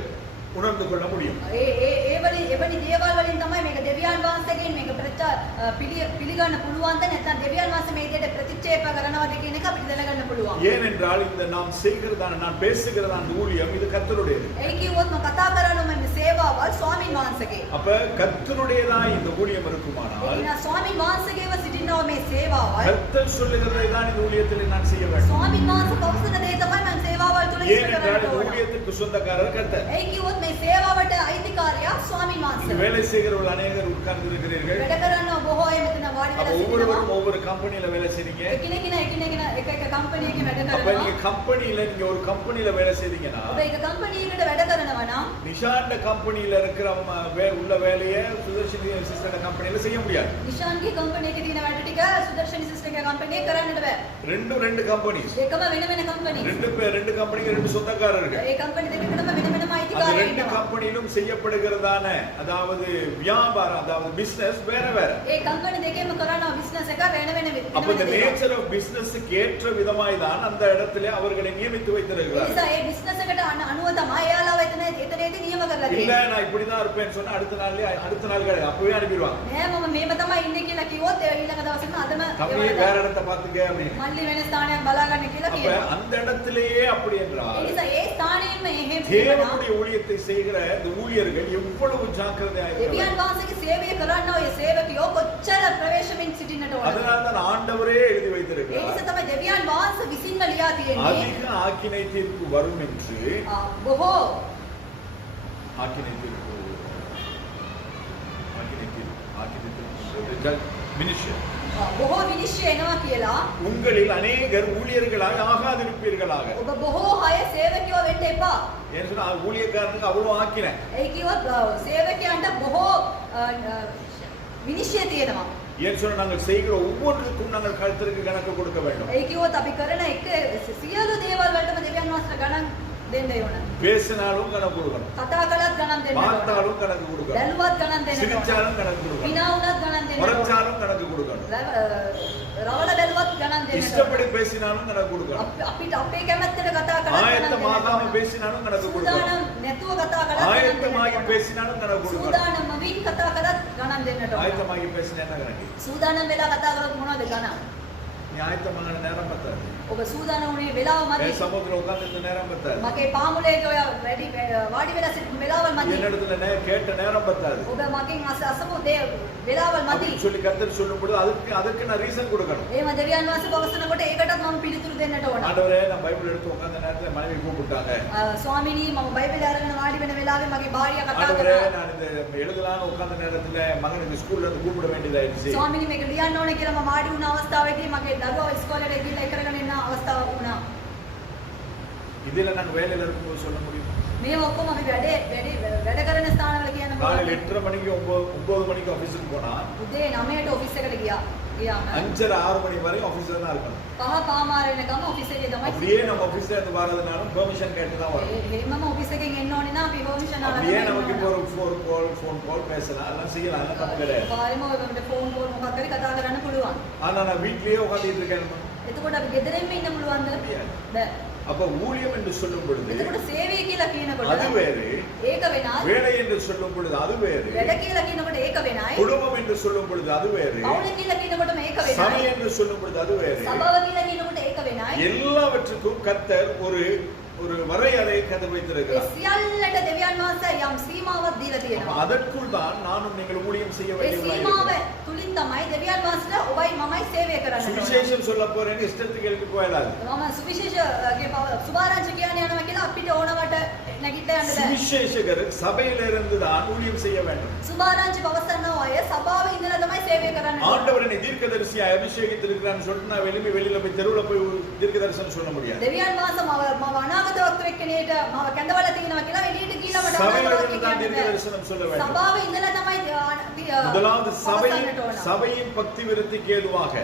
உணர்ந்து கொள்ள முடியும். එවැනි දේවල් වලින් තමයි මේක දෙවියන් වහන්සේගෙන් මේක පිළිගන්න පුළුවන්ද නැත්නම් දෙවියන් වහන්සේ මේ දෙයට ප්‍රතික්ෂේප කරනවද කියන එක අපිට දැනගන්න පුළුවන්. ஏனென்றால் இந்த நாம் செய்கிறதான நான் பேசுகிறதான ஊழியம் இது கர்த்தருடையது. ඒ කිව්වොත් මම කතා කරන මේ සේවාවල් ස්වාමීන් වහන්සේගේ. அப்ப கர்த்தருடையதா இந்த ஊழியம் இருக்குமானால் එහෙනම් ස්වාමීන් වහන්සේගේව සිටිනවා මේ සේවාවල්. கர்த்தர் சொல்லுகிறதை தான் இந்த ஊழியத்தில் நான் செய்ய வேண்டும். ස්වාමීන් වහන්සේ පවසන දේ තමයි මම සේවාවල් තුල ඉෂ්ට ஏனென்றால் කරන්න இந்த ඕන. ஊழியத்துக்கு சொந்தக்காரர் கர்த்தர். ඒ කිව්වොත් මේ සේවාවට අයිතිකාරයා ස්වාමීන් இங்கு වහන්සේ. வேலை செய்கிறவர்கள் அநேகர் உட்கார்ந்து இருக்கிறீர்கள். වැඩ කරන බොහෝ අය මෙතන වාඩි அப்ப වෙලා ஒவ்வொருவரும் සිටිනවා. ஒவ்வொரு கம்பெனில வேலை செய்றீங்க. එකිනෙකින එක එක කම්පැනි එකේ වැඩ அப்ப කරනවා. நீங்க கம்பெனில நீங்க ஒரு கம்பெனில வேலை செய்றீங்கன்னா ඔබ එක කම්පැනි එකකට වැඩ කරනවා නම් நிஷாண்ட கம்பெனில இருக்கிற உள்ள வேலையை சுதர்ஷினி சிஸ்டர் கம்பெனில செய்ய முடியாது. නිෂාන්ගේ කම්පැනි එකේ තියෙන වැඩ ටික සුදර්ශනි සිස්ටර්ගේ කම්පැනි එකේ කරන්නට බෑ. ரெண்டு கம்பெனிஸ். එකම වෙන වෙන කම්පැනි. ரெண்டு கம்பெனிக்கு ரெண்டு சொந்தக்காரர்கள். ඒ කම්පැනි දෙකකටම වෙන වෙනම அந்த අයිතිකාරයෝ ரெண்டு ඉන්නවා. கம்பெனியிலும் செய்யப்படுகிறதான அதாவது வியாபாரம் அதாவது பிசினஸ் வேற வேற. ඒ කම්පැනි දෙකේම කරනවා බිස්නස් එක වෙන වෙන அப்ப இந்த நேச்சர் ஆஃப் பிசினஸ்க்கு ஏற்ற விதமாய் தான் அந்த இடத்திலே அவர்களை நியமித்து வைத்திருக்கிறார். නිසා ඒ බිස්නස් එකට අනුව තමයි එයාලව එතනදී නියම කරලා இல்ல තියෙන්නේ. நான் இப்படிதான் இருப்பேன்னு சொன்னா அடுத்த நாள் கிடையாது அப்பவே அனுப்பிடுவாங்க. නෑ මම මේව තමයි ඉන්නේ කියලා කිව්වොත් ඊළඟ දවසේම අදම தம்பி வேற இடத்தை பாத்துக்க அப்படின்னு. මල්ලි වෙන ස්ථානයක් බලාගන්න කියලා அப்ப කියනවා. அந்த இடத்திலேயே அப்படி ඒ என்றால் නිසා ඒ ස්ථානයෙන්ම එහෙම කියනවා. தேவனுடைய ஊழியத்தை செய்கிற இந்த ஊழியர்கள் எவ்வளவு ஜாக்கிரதையாக දෙවියන් වහන්සේගේ சேவைය කරන්න ඔය සේවකයෝ කොච්චර ප්‍රවේශමෙන් සිටින්නට ඕනද? அதனால தான் ஆண்டவரே எழுதி ඒ வைத்திருக்கிறார். නිසා තමයි දෙවියන් වහන්සේ විසින්ම ලියා තියෙන්නේ. அதிக ஆக்கினை தீர்ப்பு வரும் என்று බොහෝ ஆக்கினை தீர்ப்பு மினிஸ்டர் බොහෝ විනිශ්චය එනවා කියලා உங்களில் அநேகர் ஊழியர்களாக ஆகாதிருப்பீர்களாக. ඔබ බොහෝ අය සේවකයෝ වෙන්න එපා. ஏன்னு சொன்னா ஊழியக்காரனுக்கு அவ்வளவு ஆக்கினை. ඒ කිව්වොත් සේවකයන්ට බොහෝ විනිශ්චය තියෙනවා. ஏன்னு சொன்னா நாங்கள் செய்கிற ஒவ்வொன்றுக்கும் நாங்கள் கர்த்தருக்கு கணக்கு கொடுக்க வேண்டும். ඒ කිව්වොත් අපි කරන එක සියලු දේවල් වලටම දෙවියන් වහන්සේට ගණන් දෙන්න ඕන. பேசினாலும் கணக்கு கொடுக்கணும். කතා කළත් ගණන් දෙන්න ඕන. பார்த்தாலும் கணக்கு கொடுக்கணும். දැනුවත් ගණන් දෙන්න ඕන. சிரிச்சாலும் கணக்கு கொடுக்கணும். විනා වුණත් ගණන් දෙන්න ඕන. முறைச்சாலும் கணக்கு கொடுக்கணும். රවල බැලුවත් ගණන් දෙන්න ඕන. இஷ்டப்படி பேசினாலும் கணக்கு கொடுக்கணும். අපිට අපේ කැමැත්තට කතා කරලා ஆயத்தமாகாம பேசினாலும் கணக்கு கொடுக்கணும். සූදානම් නැතුව කතා කළත් ஆயத்தமாகி பேசினாலும் கணக்கு கொடுக்கணும். සූදානම් වෙමින් කතා කරත් ගණන් දෙන්නට ඕන. ஆயத்தமாகி பேசினா என்ன கணக்கு? සූදානම් වෙලා කතා කරොත් මොනවද ගණන්? நீ ஆயத்தமான நேரம் பத்தாது. ඔබ සූදානම් වුණේ වෙලාව මදි. சமுத்திரம் உட்கார்ந்து இந்த நேரம் பத்தாது. මගේ පාමුලේ ඔය වැඩි වාඩි වෙලා සිටින වෙලාවල් මදි. என்னிடத்துல கேட்ட நேரம் பத்தாது. ඔබ මගෙන් අසමු වෙලාවල් මදි. சொல்லி கர்த்தர் சொல்லும் பொழுது அதுக்கு நான் ரீசன் கொடுக்கணும். එහෙම දෙවියන් වහන්සේ පවසනකොට ඒකටත් මම පිළිතුරු දෙන්නට ඕන. ஆண்டவரே நான் பைபிள் எடுத்து உட்கார்ந்த நேரத்துல மனைவி கூப்பிட்டாங்க. ස්වාමිනී මම බයිබලය අරගෙන වාඩි වෙන වෙලාවේ මගේ භාර්යාව කතා ஆண்டவரே කරා. நான் இந்த எழுதலாம்னு உட்கார்ந்த நேரத்துல மகனுக்கு ஸ்கூல்ல இருந்து கூப்பிட வேண்டியதாயிடுச்சு. ස්වාමිනී මේක ලියන්න ඕනේ කියලා මම වාඩි වුණ අවස්ථාවේදී මගේ දරුවා ඉස්කෝලේට ගිහිල්ලා ඒ කරගෙන ඉන්න අවස්ථාවක් වුණා. இதுல நாங்க வேலையில இருக்கும்போது சொல்ல முடியும். මේ ඔක්කොම අපි වැඩ කරන ස්ථානවල කියන්න காலையில පුළුවන්. 8:30 மணிக்கு 9 மணிக்கு ஆபீஸ்க்கு போனா උදේ 9ට ඔෆිස් එකට ගියාම 5:30 6 மணி வரை ஆபீஸ்ல தான் இருக்கணும். 5:00 වෙනකම් ඔෆිස් එකේ තමයි. அப்படியே நம்ம ஆபீஸ்ல இருந்து வரதுனாலும் பெர்மிஷன் கேட்டு தான் வரணும். එහෙමම ඔෆිස් එකෙන් එන්න ඕනේ නම් අපි පර්මිෂන් அப்படியே අරගෙන நமக்கு இப்போ ஒரு ஃபோன் கால் பேசலாம் அதெல்லாம் செய்யலாம் அதெல்லாம் தப்பு கிடையாது. පාරෙම ඔයගොල්ලන්ට ෆෝන් කෝල් මොකක් හරි කතා කරන්න පුළුවන්. ஆனா நான் வீட்லயே உட்கார்ந்துட்டு இருக்கேன். එතකොට අපි ගෙදරින්ම ඉන්න පුළුවන්ද? බෑ. அப்ப ஊழியம் என்று சொல்லும் பொழுது එතකොට සේවය කියලා කියනකොට அது வேறு, ඒක වෙනස්. வேலை என்று சொல்லும் பொழுது அது வேறு, වැඩ කියලා කියනකොට ඒක වෙනයි. குடும்பம் என்று சொல்லும் பொழுது அது வேறு, පවුල කියලා කියනකොට මේක சபை වෙනයි. என்று சொல்லும் பொழுது அது வேறு. සභාව කියලා කියනකොට ඒක වෙනයි. எல்லாவற்றுக்கும் கர்த்தர் ஒரு வரையறை கதை ඒ வைத்திருக்கிறார். සියල්ලට දෙවියන් වහන්සේ යම් සීමාවක් දීලා තියෙනවා. அதற்குள் தான் நானும் நீங்கள் ஊழியம் செய்ய ඒ வேண்டியதாக සීමාව இருக்கிறது. තුලින් තමයි දෙවියන් වහන්සේට ඔබයි මමයි සේවය කරන්න ඕනේ. சுவிசேஷம் சொல்ல போறேன்னு இஷ்டத்துக்கு எழுப்பி போயிடாது. මම සුවිශේෂගේ සුභාරංචි කියන්නේ යනවා කියලා අපිට ඕනවට නැගිට යන්න බෑ. சுவிசேஷகர் சபையில இருந்து தான் ஊழியம் செய்ய வேண்டும். සුභාරංචි පවසන අය සභාවේ ඉඳලා තමයි සේවය කරන්න ඕනේ. ஆண்டவர் என்னை தீர்க்கதரிசியாய் அபிஷேகித்திருக்கிறான்னு சொல்லிட்டு நான் வெளியில போய் தெருவுல போய் தீர்க்க தரிசனம் சொல்ல முடியாது. දෙවියන් වහන්සේ මම අනාගත වක්තෙක් කෙනෙක්ට මම කැඳවලා තියෙනවා කියලා එළියට ගිහලා මට சபையிலிருந்து தான் தீர்க்க தரிசனம் சொல்ல வேண்டும். සභාවේ ඉඳලා තමයි முதலாவது පවසන්නට ඕන. சபையின் பக்தி விருத்திக்கு ஏதுவாக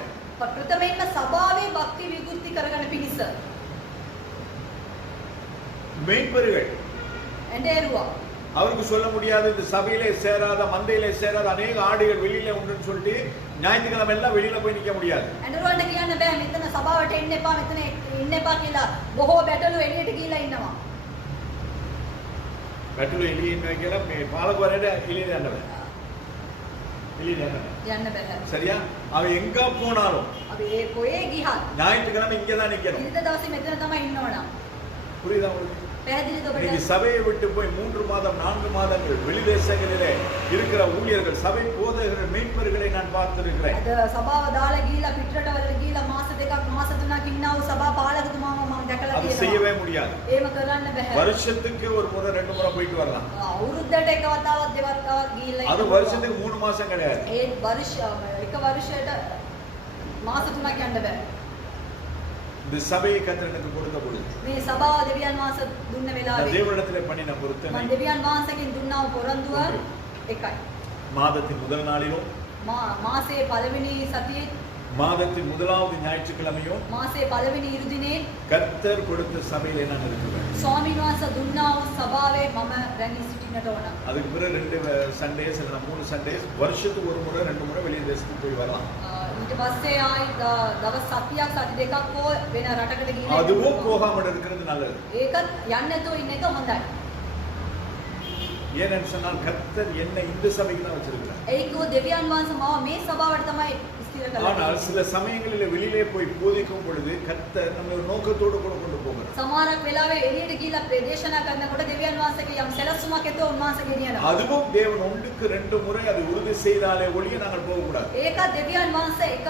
ප්‍රථමයෙන්ම සභාවේ භක්ති විකෘති කරගන්න පිණිස மெய்ப்பர்கள் ඇඬේරුවා. அவருக்கு சொல்ல முடியாது இந்த சபையிலே சேராத மந்தையிலே சேராத அநேக ஆடுகள் வெளியில உண்டுன்னு சொல்லிட்டு ஞாயிற்றுக்கிழமை எல்லாம் வெளியில போய் நிக்க முடியாது. ඇඬරුවන්ට කියන්න බෑ මෙතන සභාවට එන්න එපා මෙතන ඉන්න එපා කියලා. බොහෝ බැටළු එළියට ගිහිල්ලා ඉන්නවා. පැටලු එළියෙන් வைக்கல பாலகுவரேட எளிய යන්න යන්න බෑ. சரியா? அவன் எங்க போனாலும் අපි ඒ කොහේ ගියත් ஞாயிற்றுக்கிழமை இங்க தான் நிக்கணும். ඉරිදා දවසේ මෙතන තමයි ඉන්න ඕන. புரியுதா உங்களுக்கு? පැහැදිලිද இன்னைக்கு ඔබට? சபையை விட்டு போய் 3 மாதம் 4 மாதங்கள் வெளிதேசங்களிலே இருக்கிற ஊழியர்கள், சபை போதகர்கள், மீட்பர்களை நான் பார்த்திருக்கிறேன். අද සභාව දාලා ගිහිලා පිටරටවලට ගිහිලා මාස 2ක් මාස 3ක් ඉන්නා වූ සභා පාලකතුමාව මම දැකලා அது තියෙනවා. செய்யவே முடியாது. එහෙම කරන්න බෑ. வருஷத்துக்கு ஒரு முறை 2 முறை போயிட்டு வரலாம். අවුරුද්දට එක වතාවක් දෙවතාවක් ගිහිල්ලා அது ඉන්න வருஷத்துக்கு 3 மாசம் கிடையாது. ඒ එක වර්ෂයට මාස 3ක් යන්න බෑ. இந்த சபையை கர்த்தர் எனக்கு கொடுத்த பொழுது මේ සභාව දෙවියන් වහන්සේ දුන්න நான் වෙලාවේ தேவனிடத்திலே பண்ணின பொருத்தனை මම දෙවියන් වහන්සේගෙන් දුන්නා වූ පොරොන්දුව එකයි. மாதத்தின் முதல் நாளிலும் මාසයේ පළවෙනි සතියේ மாதத்தின் முதலாவது ஞாயிற்றுக்கிழமையும் මාසයේ පළවෙනි ඉරු දිනේ கர்த்தர் கொடுத்த சபையிலே நான் இருக்கிறேன். ස්වාමීන් වහන්සේ දුන්නා වූ සභාවේ මම රැඳී සිටින්නට ඕන. அதுக்கு பிறகு 2 சண்டேஸ் இல்ல 3 சண்டேஸ் வருஷத்துக்கு ஒரு முறை 2 முறை வெளிய தேசத்துக்கு போய் வரலாம். ඊට පස්සේ ආයි දවස් 7ක් සති දෙකක් හෝ වෙන රටකට ගිහින් அதுவும் போகாமல் இருக்கிறது நல்லது. ඒකත් යන්න නැතුව ඉන්න එක හොඳයි. ஏனென்று சொன்னால் கர்த்தர் என்னை இந்த சபைக்கு தான் வச்சிருக்கிறார். ඒකෝ දෙවියන් වහන්සේ මාව මේ සභාවට තමයි ස්ථිර ஆனால் කළේ. சில சமயங்களில் வெளியிலே போய் போதிக்கும் பொழுது கர்த்தர் நம்மை ஒரு நோக்கத்தோடு கூட கொண்டு போகிறார். සමහරක් වෙලාවෙ එළියට ගිහිලා ප්‍රදේශනා කරනකොට දෙවියන් වහන්සේගේ යම් සැලසුමක් ඇතුව උන්වහන්සේ ගෙනියනවා. அதுவும் தேவன் ஒன்றுக்கு 2 முறை அது உறுதி செய்தாலே ஒழிய நாங்கள் போகக்கூடாது. ඒක දෙවියන් වහන්සේ එක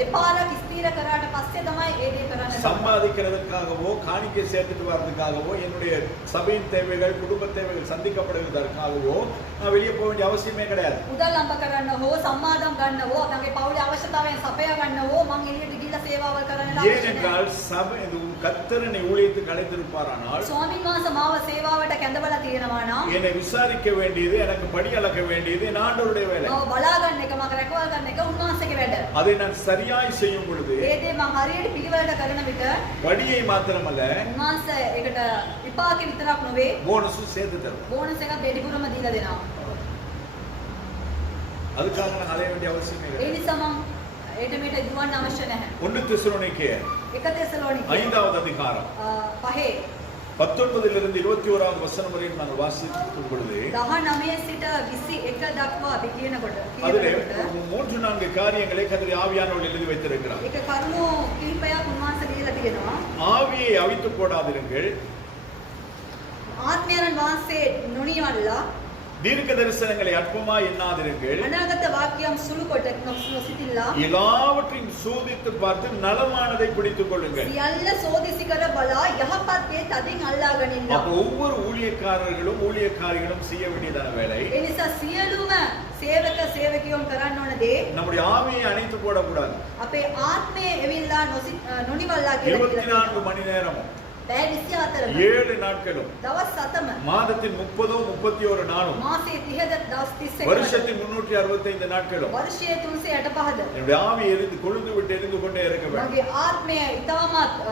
දෙපාරක් ස්ථිර කරාට පස්සේ තමයි ඒ දේ කරන්න. சம்பாதிக்கிறதுக்காகவோ காணிக்கை சேர்த்துட்டு வர்றதுக்காகவோ என்னுடைய சபையின் தேவைகள் குடும்ப தேவைகள் சந்திக்கப்படுவதற்காகவோ நான் வெளியே போக வேண்டிய அவசியமே கிடையாது. මුදල් අම්බ කරන්න හෝ සම්මාදම් ගන්න හෝ අපගේ පවුලේ අවශ්‍යතාවයන් සපයා ගන්න හෝ මං එළියට ගිහිලා සේවාවල් කරන්න අවශ්‍ය නැහැ. ஏனென்றால் சபை கர்த்தரனை ஊழியத்துக்கு அழைத்திருப்பாரானால் ස්වාමීන් වහන්සේ මාව සේවාවට කැඳවලා තියෙනවා නම් என்னை விசாரிக்க வேண்டியது, எனக்கு படி அளக்க வேண்டியது என் ஆண்டவருடைய வேலை. මාව බලා ගන්න එක මම රැකවල් ගන්න එක උන්වහන්සේගේ වැඩ. அதை நான் சரியாய் செய்யும் பொழுது ඒ දේ මම හරියට පිළිවෙලට කරන විට படியை மாத்திரமல்ல උන්වහන්සේ ඒකට විපාක විතරක් නොවේ போனஸும் சேர்த்து தரும். බෝනස් එකක් දෙඩිපුරම දීලා දෙනවා. அதுக்காக நான் அலைய வேண்டிய அவசியமே ඒ இல்லை. නිසා මම ඒට මෙට දුවන්න අවශ්‍ය නැහැ. 1 தெசலோனிக்கேயர் 1 தெசலோனிකේ 5வது அதிகாரம் 5 19 21வது வசனம் வரை நாங்கள் வாசிக்கும் பொழுது 19 සිට 21 දක්වා අපි කියනකොට அதிலே 3-4 காரியங்களை கர்த்தர் ஆவியானவர் எழுதி வைத்திருக்கிறார். ඒක කරුණු කිහිපයක් උන්වහන්සේ දීලා තියෙනවා. ஆவியை அவித்து போடாதிருங்கள், ආත්මයන් වහන්සේ නොනියවලා தீர்க்க தரிசனங்களை அற்பமாய் எண்ணாதிருங்கள், අනාගත වාක්‍යම් සුළු කොට නොසිතිලා எல்லாவற்றையும் சோதித்து பார்த்து நலமானதை பிடித்துக் கொள்ளுங்கள். සියල්ල සෝදිසි කර බලා යහපත් දේ තදින් අල්ලා ගනින්න. அப்ப ஒவ்வொரு ஊழியக்காரர்களும் ஊழியக்காரிகளும் செய்ய வேண்டியதான வேலை ඒ නිසා සියලුම සේවක සේවකියෝන් කරන්න ඕන දේ நம்முடைய ஆவியை அணைத்து போடக்கூடாது. අපේ ආත්මය එවිල්ලා නොනිවල්ලා කියලා 24 மணி நேரமும் පැය 24ම 7 நாட்களும் දවස් 7ම மாதத்தின் 30-31 நாளும் මාසයේ 30 දවස් 31 வருஷத்தின் 365 நாட்களும் වර්ෂයේ 365ද என்னுடைய ஆவி எரிந்து கொழுந்து விட்டு எரிந்து கொண்டே இருக்க வேண்டும். මගේ ආත්මය ඉතාමත්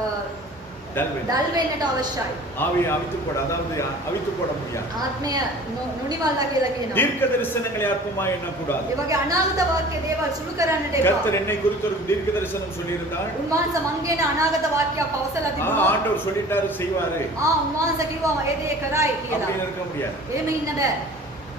டல் வேண்டும். දල් වෙන්නට අවශ්‍යයි. ஆவியை அவித்து போட, அதாவது அவித்து போட முடியாது. ආත්මය නොනිවල්ලා කියලා කියනවා. தீர்க்க தரிசனங்களை அற்பமாய் எண்ணக்கூடாது. ඒ වගේ අනාගත වාක්‍ය දේවල් සුළු කරන්නට එපා. கர்த்தர் என்னை குறித்து ஒரு தீர்க்க தரிசனம் சொல்லியிருந்தார். උන්වහන්සේ මං කියන අනාගත වාක්‍යයක් පවසලා තිබුණා. ஆண்டவர் சொல்லிட்டாரு செய்வாரு උන්වහන්සේ කිව්වා ඒ දේ කරයි කියලා. அப்படின்னு இருக்க முடியாது. එහෙම ඉන්න බෑ.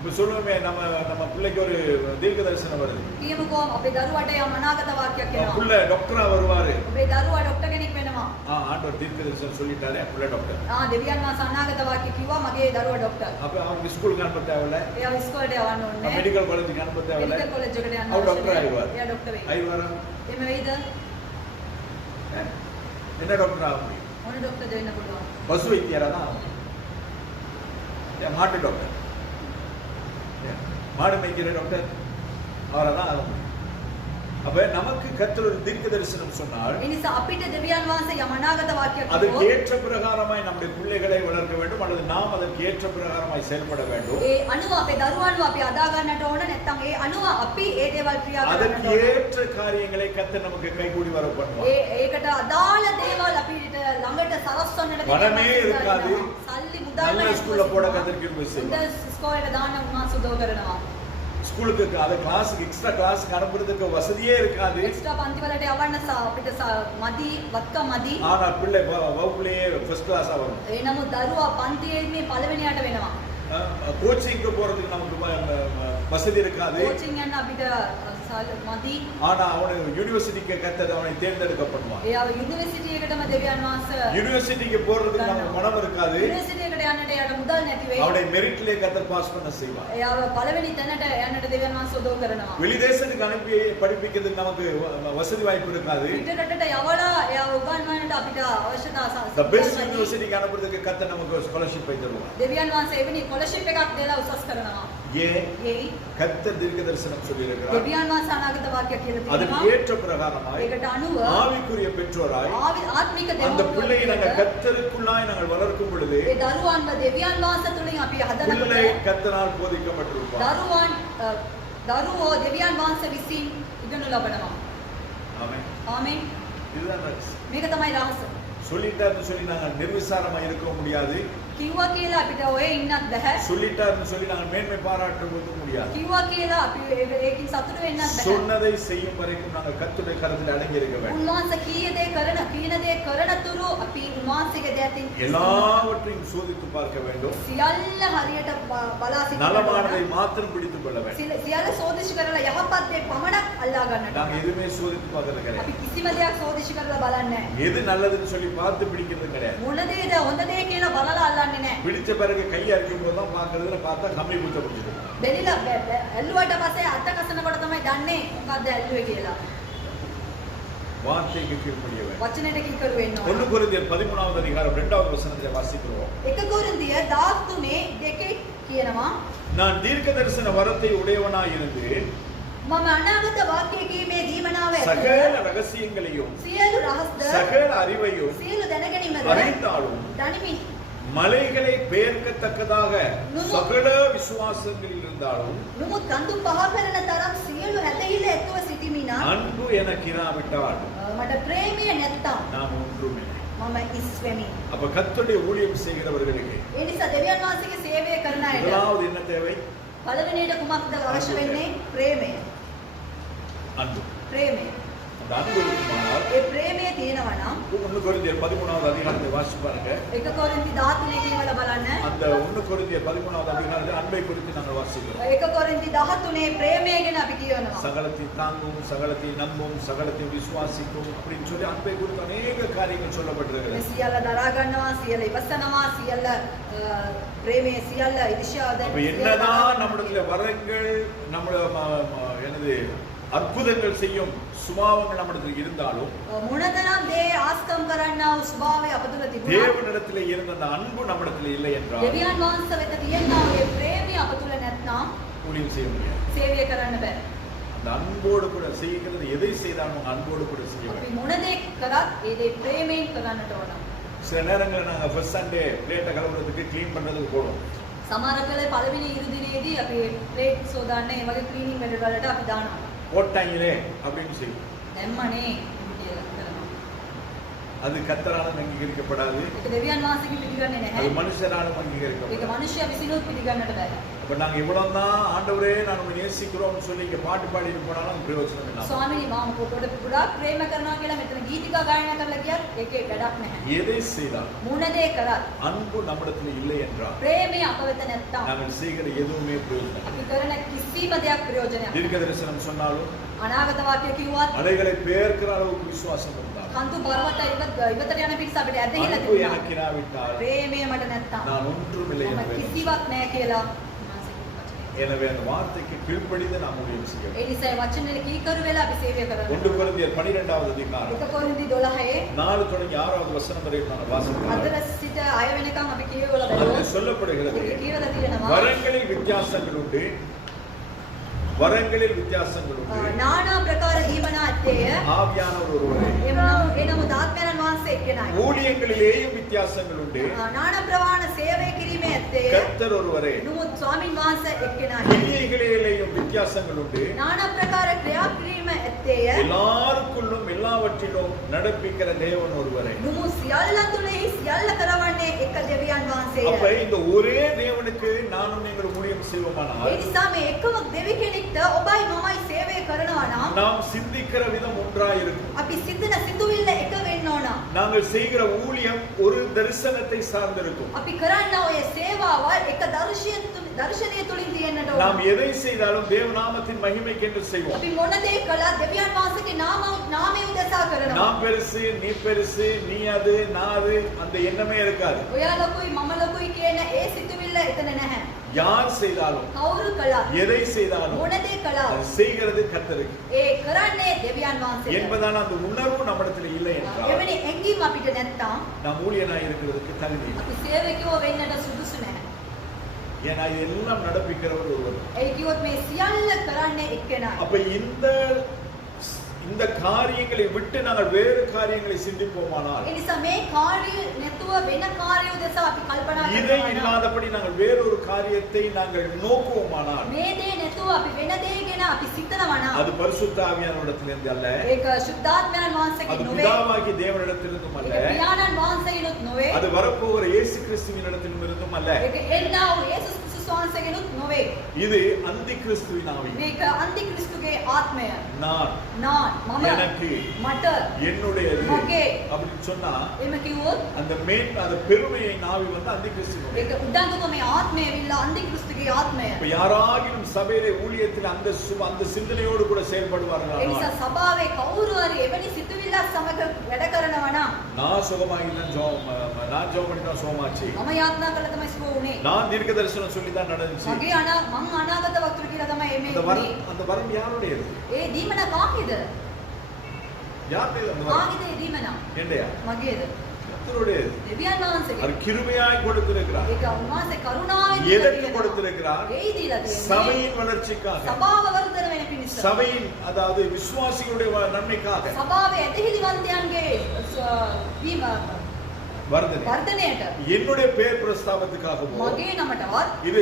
இப்ப சொல்லுவோமே நம்ம பிள்ளைக்கு ஒரு தீர்க்க தரிசனம் வருது, කියමුකෝ අපේ දරුවට යම් අනාගත වාක්‍යයක් එනවා. புள்ள டாக்டரா வருவாரு. අපේ දරුවා ડોක්ටර් කෙනෙක් වෙනවා. ஆண்டவர் தீர்க்க தரிசனம் சொல்லிட்டாரு, புள்ள டாக்டர். දෙවියන් වහන්සේ අනාගත වාක්‍ය කිව්වා මගේ දරුවා ડોක්ටර්. அப்ப அவங்க ஸ்கூலுக்கு அனுப்ப தேவையில்ல, එයා ඉස්කෝලේට යවන්න ඕනේ නැහැ. மெடிக்கல் காலேஜுக்கு அனுப்ப தேவையில்ல. මෙඩිකල් කොලෙජ් එකට යන්න அவர் අවශ්‍ය டாக்டர் නැහැ. ஆயிடுவார். එයා ડોක්ටර් වෙයි. ஆயிடுவாரா? එහෙම වෙයිද? என்ன டாக்டர் ஆக முடியும்? මොන ડોක්ටර්ද වෙන්න පුළුවන්? பசு வைத்தியரா தான் ஆக முடியும். மாட்டு டாக்டர், மாடு மேய்க்கிற டாக்டர், அவரை தான் ஆக முடியும். அப்ப நமக்கு கர்த்தர் ஒரு தீர்க்க தரிசனம் சொன்னால் ඒ නිසා අපිට දෙවියන් වහන්සේ යම් අනාගත වාක්‍යයක් அதற்கு කිව්වොත් ஏற்ற பிரகாரமாய் நம்முடைய பிள்ளைகளை வளர்க்க வேண்டும், அல்லது நாம் அதற்கு ஏற்ற பிரகாரமாய் செயல்பட வேண்டும். ඒ අනුව අපේ දරුවන්ව අපි අදා ගන්නට ඕන නැත්නම් ඒ අනුව අපි ඒ දේවල් ක්‍රියා அதற்கு කරන්නට ඕන. ஏற்ற காரியங்களை கர்த்தர் நமக்கு கைகூடி வர பண்ணுவார். ඒකට අදාළ දේවල් අපිට ළඟට සලස්වන්නට பணமே இருக்காது, සල්ලි මුදල් நல்ல ஸ்கூல்ல போட கர்த்தர் கிருபை செய்வார். ස්කෝලේට දාන්න උන්වහන්සේ උදව් කරනවා. ஸ்கூலுக்கு அதை கிளாஸுக்கு எக்ஸ்ட்ரா கிளாஸுக்கு அனுப்புறதுக்கு வசதியே இருக்காது. එක්ස්ට්‍රා පන්ති වලට යවන්න අපිට මදි වත්කම් මදි. ஆனால் பிள்ளை வகுப்புலயே ஃபர்ஸ்ட் கிளாஸா வரும். ඒ නමුත් දරුවා පන්තියේදී මේ පළවෙනියට වෙනවා. கோச்சிங்க்கு போறதுக்கு நமக்கு வசதி இருக்காது. කෝචින් යන්න අපිට මදි. ஆனா அவனை யூனிவர்சிட்டிக்கு கத்தர் அவனை தேர்ந்தெடுக்கப்படுவான். එයාව යුනිවර්සිටි එකටම දෙවියන් වහන්සේ யூனிவர்சிட்டிக்கு போறதுக்கு நமக்கு மனம் இருக்காது. යුනිවර්සිටි එකට යන්නට එයාට මුදල් නැති වෙයි. அவனை மெரிட்லயே கத்தர் பாஸ் பண்ண செய்வான். එයාව පළවෙනි තැනට යන්නට දෙවියන් වහන්සේ උදව් කරනවා. வெளிதேசத்துக்கு அனுப்பி படிப்பிக்கிறதுக்கு நமக்கு வசதி வாய்ப்பு இருக்காது. පිටරටට යවලා එයාව උගන්වන්නට අපිට අවශ්‍යතා The best university அனுப்புறதுக்கு கத்தர் நமக்கு ஸ்காலர்ஷிப் தருவார். දෙවියන් වහන්සේ එවැනි ස්කෝලර්ෂිප් එකක් දෙලා උසස් කරනවා. ஏன் ඒයි கத்தர் தீர்க்க தரிசனம் சொல்லி இருக்கிறார். දෙවියන් වහන්සේ අනාගත වාක්‍යයක් කියලා அதுக்கு තියෙනවා. ஏற்ற பிரகாரமாய் ඒකට අනුව ஆவிக்குரிய பெற்றோராய் ආත්මික அந்த பிள்ளையை நாங்கள் දෙවියන් கத்தருக்குள்ளாய் நாங்கள் வளர்க்கும் பொழுது ඒ දරුවන්ව දෙවියන් වහන්සේ තුලින් අපි பிள்ளை හදනකොට கத்தரால் போதிக்கப்பட்டிருப்பார். දරුවෝ දෙවියන් වහන්සේ විසින් ඉගෙනු ලබනවා. ஆமென். ආමෙන්. இதுதான் ரகசியம். මේක තමයි රහස. சொல்லிட்டாருன்னு சொல்லி நாங்கள் நிர்விசாரமா இருக்க முடியாது. කිව්වා කියලා අපිට ඔය ඉන්නත් බෑ. சொல்லிட்டாருன்னு சொல்லி நாங்கள் மேன்மை பாராட்டுவதற்கு முடியாது. කිව්වා කියලා අපි ඒකින් සතුටු වෙන්නත් බෑ. சொன்னதை செய்யும் வரைக்கும் நாங்கள் கர்த்தருடைய கரத்தில் அடங்கி இருக்க வேண்டும். උන්වහන්සේ කීය දේ කරන තුරු අපි උන්වහන්සේගේ දෑතින් எல்லாவற்றையும் சோதித்து பார்க்க வேண்டும். සියල්ල හරියට බලා සිටින්න நலமானதை மாத்திரம் பிடித்துக் கொள்ள வேண்டும். සියල්ල සෝදිෂි කරලා යහපත් දේ පමණක් අල්ලා ගන්නට. நாங்கள் எதுவுமே சோதித்து பார்க்கறது අපි கிடையாது. කිසිම දෙයක් සෝදිෂි කරලා බලන්නේ නැහැ. எது நல்லதுன்னு சொல்லி பார்த்து பிடிக்கிறது கிடையாது. මොන දේද හොඳ දේ කියලා බලලා අල්ලන්නේ නැහැ. பிடிச்ச பிறகு கையை அடிக்கும் போது தான் பார்க்கறதுல பார்த்தா கம்மி குத்த பிடிச்சிடும். බෙලිලා ඇල්ලුවට පස්සේ අත කසනකොට තමයි දන්නේ මොකද්ද ඇල්ලුවේ කියලා. வார்த்தைக்கு கீழ்ப்படிய வேண்டும். වචනෙට කිකරු වෙන්න 1 ඕන. கொரிந்தியர் 13வது அதிகாரம் 2வது வசனத்திலே வாசிக்கிறோம். 1 කොරින්තිය 13:2 කියනවා நான் தீர்க்க தரிசன வரத்தை உடையவனாய் இருந்து මම අනාගත වාක්‍ය කීමේ දීමනාව ඇත. சகல ரகசியங்களையும் සියලු රහස්ද சகல அறிவையும் සියලු දැනගැනීමද அறிந்தாலும் දනිමි. மலைகளை பெயர்க்கத்தக்கதாக சகல விசுவாசங்களில் இருந்தாலும் නමුත් කඳු පහ කරන තරම් සියලු හැදහිල්ල එක්ව සිටිමිනා அன்பு எனக்கு இராவிட்டால் මට ප්‍රේමය නැත්තම් நாம் ஒன்றுமில்லை. මම ඉස් වෙමි. அப்ப கர்த்தருடைய ஊழியம் செய்கிறவர்களுக்கு ඒ නිසා දෙවියන් වහන්සේගේ සේවය කරන අයට முதலாவது என்ன தேவை? පළවෙනියට කුමක්ද අවශ්‍ය වෙන්නේ? ප්‍රේමය. அன்பு. ප්‍රේමය. அந்த அன்பு இருக்குமானால் ඒ ප්‍රේමය තියෙනවා නම් 1 கொரிந்தியர் 13வது அதிகாரத்தை வாசிச்சு பாருங்க. 1 කොරින්ති 13 කියවලා බලන්න. அந்த 1 கொரிந்தியர் 13வது அதிகாரத்தில் அன்பை குறித்து நாங்கள் வாசிக்கிறோம். 1 කොරින්ති 13 ප්‍රේමය ගැන අපි කියනවා. சகலத்தை தாங்கும், சகலத்தை நம்பும், சகலத்தை விசுவாசிக்கும் அப்படின்னு சொல்லி அன்பை குறித்து அநேக காரியங்கள் சொல்லப்பட்டிருக்கிறது. මේ සියල්ල දරා ගන්නවා, සියල්ල ඉවසනවා, සියල්ල ප්‍රේමය, සියල්ල ඉරිෂාව அப்ப என்னதான் நம்முடைய வரங்கள் என்னது அற்புதங்கள் செய்யும் சுபாவங்கள் நம்மிடத்தில் இருந்தாலும் මොනතරම් දේ ආස්කම් කරන්නා වූ ස්වභාවය අප තුළ තිබුණා. தேவனிடத்தில் இருந்த அந்த அன்பு நம்மிடத்தில் இல்லை என்றால் දෙවියන් වහන්සේ වෙත තියෙනා ඒ ප්‍රේමය අප තුළ නැත්නම් ஊழியம் செய்ய முடியாது. සේවය කරන්න බෑ. அந்த அன்போடு கூட செய்கிறது எதை செய்தாலும் உங்க அன்போடு கூட செய்ய අපි வேண்டும். මොන දේ කරත් ඒ දේ ප්‍රේමයෙන් කරන්නට ඕන. சில நேரங்களில் நாங்கள் ஃபர்ஸ்ட் சண்டே பிளேட்டை கழுவுறதுக்கு க்ளீன் பண்ணுறதுக்கு போடுவோம். සමහර කලේ පළවෙනි ඉරු දිනේදී අපි ප්ලේට් සෝදාන්නේ ඒ වගේ ක්ලීනින් වැඩ වලට අපි දානවා. போட்டாங்களே அப்படின்னு செய்வோம். දැම්මනේ කියලා කරනවා. அது கர்த்தராலும் அங்கீகரிக்கப்படாது. ඒක දෙවියන් වහන්සේගෙන් පිළිගන්නේ அது නැහැ. மனுஷராலும் ඒක அங்கீகரிக்கப்படாது. මිනිස්සු විසිනුත් පිළිගන්නට බෑ. அப்ப நாங்க இவ்வளவுதான் ஆண்டவரே நான் உங்களை நேசிக்கிறோம்னு சொல்லி இங்க பாட்டு பாடிட்டு போனாலும் பிரயோஜனம் இல்லை. ස්වාමීනි මම ඔබට ගොඩාක් ප්‍රේම කරනවා කියලා මෙතන ගීතිකා ගායනා කරලා කියත් ඒකේ වැඩක් නැහැ. எதை செய்தால் මොන දේ කරත් அன்பு நம்மிடத்தில் இல்லை என்றால் ප්‍රේමය අප වෙත නැත්තම් நாங்கள் செய்கிற எதுவுமே பிரயோஜனம் இல்லை. අපි කරන කිසිම දෙයක් ප්‍රයෝජනයක් தீர்க்க தரிசனம் சொன்னாலும் අනාගත වාක්‍ය කිව්වත් அலைகளை பெயர்க்கிற அளவுக்கு விசுவாசம் இருந்தால் කන්තු පර්වත ඉවතට යන පිරිස අපිට ඇදහිලා அன்பு තිබුණා. எனக்கு இராவிட்டால் ප්‍රේමය මට නැත්තම් நான் ஒன்றும் இல்லை මම என்று කිසිවක් නැහැ කියලා. எனவே அந்த வார்த்தைக்கு கீழ்ப்படிந்து நாம் ஊழியம் செய்ய வேண்டும். ඒ නිසා වචනේ කීකරු වෙලා අපි සේවය 1 කරනවා. கொரிந்தியர் 12வது அதிகாரம் 1 කොරින්ති 12 4 தொடங்கி 6வது வசனம் வரை நாம் வாசிக்கிறோம். අතර සිට 6 වෙනකම් අපි කියවලා அதில் බලමු. சொல்லப்படுகிறது ඒක කියවලා තියෙනවා. வரங்களில் வித்தியாசங்கள் உண்டு. வரங்களில் வித்தியாசங்கள் உண்டு. නානා ප්‍රකාර දීමනා ඇත්තේය. ஆவியானவர் ஒருவரே. එනමුත් ආත්මයන් වහන්සේ එක්කෙනයි. ஊழியங்களிலேயும் வித்தியாசங்கள் உண்டு. නානා ප්‍රවාහන සේවය කිරීමේ ඇත්තේය. கர்த்தர் ஒருவரே. නමුත් ස්වාමින් වහන්සේ එක්කෙනයි. கிரியைகளிலேயும் வித்தியாசங்கள் உண்டு. නානා ප්‍රකාර ක්‍රියා කිරීම ඇත්තේය. எல்லாருக்குள்ளும் எல்லாவற்றிலும் நடப்பிக்கிற தேவன் ஒருவரே. නමුත් සියල්ල තුලෙහි සියල්ල කරවන්නේ එක දෙවියන් වහන්සේය. அப்ப இந்த ஒரே தேவனுக்கு நானும் நீங்கள் ஊழியம் செய்வோமானால் ඒ නිසා මේ එකම දෙවි කෙනෙක්ට ඔබයි මමයි සේවය කරනවා නම් நாம் சிந்திக்கிற விதம் ஒன்றாயிருக்கும். අපි සිතන සිතුවිල්ල එක වෙන්න ඕන. நாங்கள் செய்கிற ஊழியம் ஒரு தரிசனத்தை சார்ந்திருக்கும். අපි කරන්න ඔය සේවාව එක දර්ශනය තුලින් තියෙන්නට ඕන. நாம் எதை செய்தாலும் தேவ நாமத்தின் மகிமைக்கென்று செய்வோம். අපි මොන දේ කළත් දෙවියන් වහන්සේගේ නාමය උදෙසා කරනවා. நான் பெருசு நீ பெருசு நீ அது நான் அது அந்த எண்ணமே இருக்காது. ඔයා ලොකුයි මම ලොකුයි කියන ඒ සිතුවිල්ල එතන නැහැ. யார் செய்தாலும் කවුරු කළත් எதை செய்தாலும் මොන දේ කළත් அதை செய்கிறது கர்த்தருக்கு ඒ කරන්නේ දෙවියන් වහන්සේ. என்பதான அந்த உணர்வு நம்மிடத்தில் இல்லை என்றால் එවැනි ඇඟීම් අපිට නැත්තම් நாம் ஊழியனாய் இருக்கிறதுக்கு தகுதி இல்லை. අපි සේවකයෝ වෙන්නට සුදුසු නැහැ. ஏன்னா இதெல்லாம் நடப்பிக்கிறவர் ஒருவர். ඒ කිව්වොත් මේ සියල්ල කරන්නේ එක්කෙනා. அப்ப இந்த காரியங்களை விட்டு நாங்கள் வேறு காரியங்களை சிந்திப்போமானால் ඒ නිසා මේ කාර්ය නැතුව වෙන කාර්ය උදෙසා අපි කල්පනා இதை කරනවා. இல்லாதபடி நாங்கள் வேறொரு காரியத்தை நாங்கள் நோக்குவோமானால் මේ දේ නැතුව අපි වෙන දේ ගැන අපි සිතනවා නම් அது பரிசுத்த ஆவியானவரிடத்திலிருந்து அல்ல, ඒක ශුද්ධාත්මයන් වහන්සේගෙන් அது නොවේ. பிதாவாகிய தேவனிடத்திலிருந்தும் அல்ல, ඒක පියාණන් වහන්සේගෙනුත් නොවේ. அது வரப்போகிற இயேசு கிறிஸ்துவினிடத்திலிருந்தும் அல்ல. ඒක එන්නා වූ යේසුස් ක්‍රිස්තුස් වහන්සේගෙනුත් නොවේ. இது அந்தி கிறிஸ்துவின் ஆவி. මේක අන්ති ක්‍රිස්තුගේ ආත්මය. நான் நான் මම எனக்கு මට என்னுடையது මගේ அப்படின்னு சொன்னா එහෙම කිව්වොත් அந்த பெருமையை ஆவி வந்து அந்தி கிறிஸ்துவின். ඒක උඩඟුම මේ ආත්මය විල්ලා අන්ති ක්‍රිස්තුගේ ආත්මය. இப்ப யாராகிலும் சபையிலே ஊழியத்தில் அந்த சிந்தனையோடு கூட ඒ නිසා செயல்படுவார்களானால் සභාවේ කවුරු හරි එවැනි සිතුවිල්ලක් සමග වැඩ කරනවා නම් நான் சுகமாகிதான் நான் ஜெபம் பண்ணி தான் சுகமாச்சு, මම යාත්නා කළා තමයි සුව වුනේ. நான் தீர்க்க தரிசனம் சொல்லி தான் நடந்துச்சு. මගේ මං අනාගත වක්තෘ කියලා තමයි මේ වුනේ. அந்த வரம் யாருடையது? ඒ දීමන කාගේද? யாருடையது அந்த வரம்? කාගේද ඒ දීමන? என்னையா? මගේද? கர்த்தருடையது. දෙවියන් වහන්සේගේ. அவர் கிருபையாய் கொடுத்திருக்கிறார். ඒක උන්වහන්සේ කරුණාවෙන් எதற்கு கொடுத்திருக்கிறார்? ඒයි දීලා තියෙන්නේ. சபையின் வளர்ச்சிக்காக, සභාව වර්ධන වෙන පිණිස. சபையின் அதாவது விசுவாசிகளுடைய நன்மைக்காக සභාවේ ඇදහිලිවන්තයන්ගේ වීම வர்தனை. වර්ධනයට என்னுடைய பேர் பிரஸ்தாபத்துக்காகவும் මගේ නමටවත් இது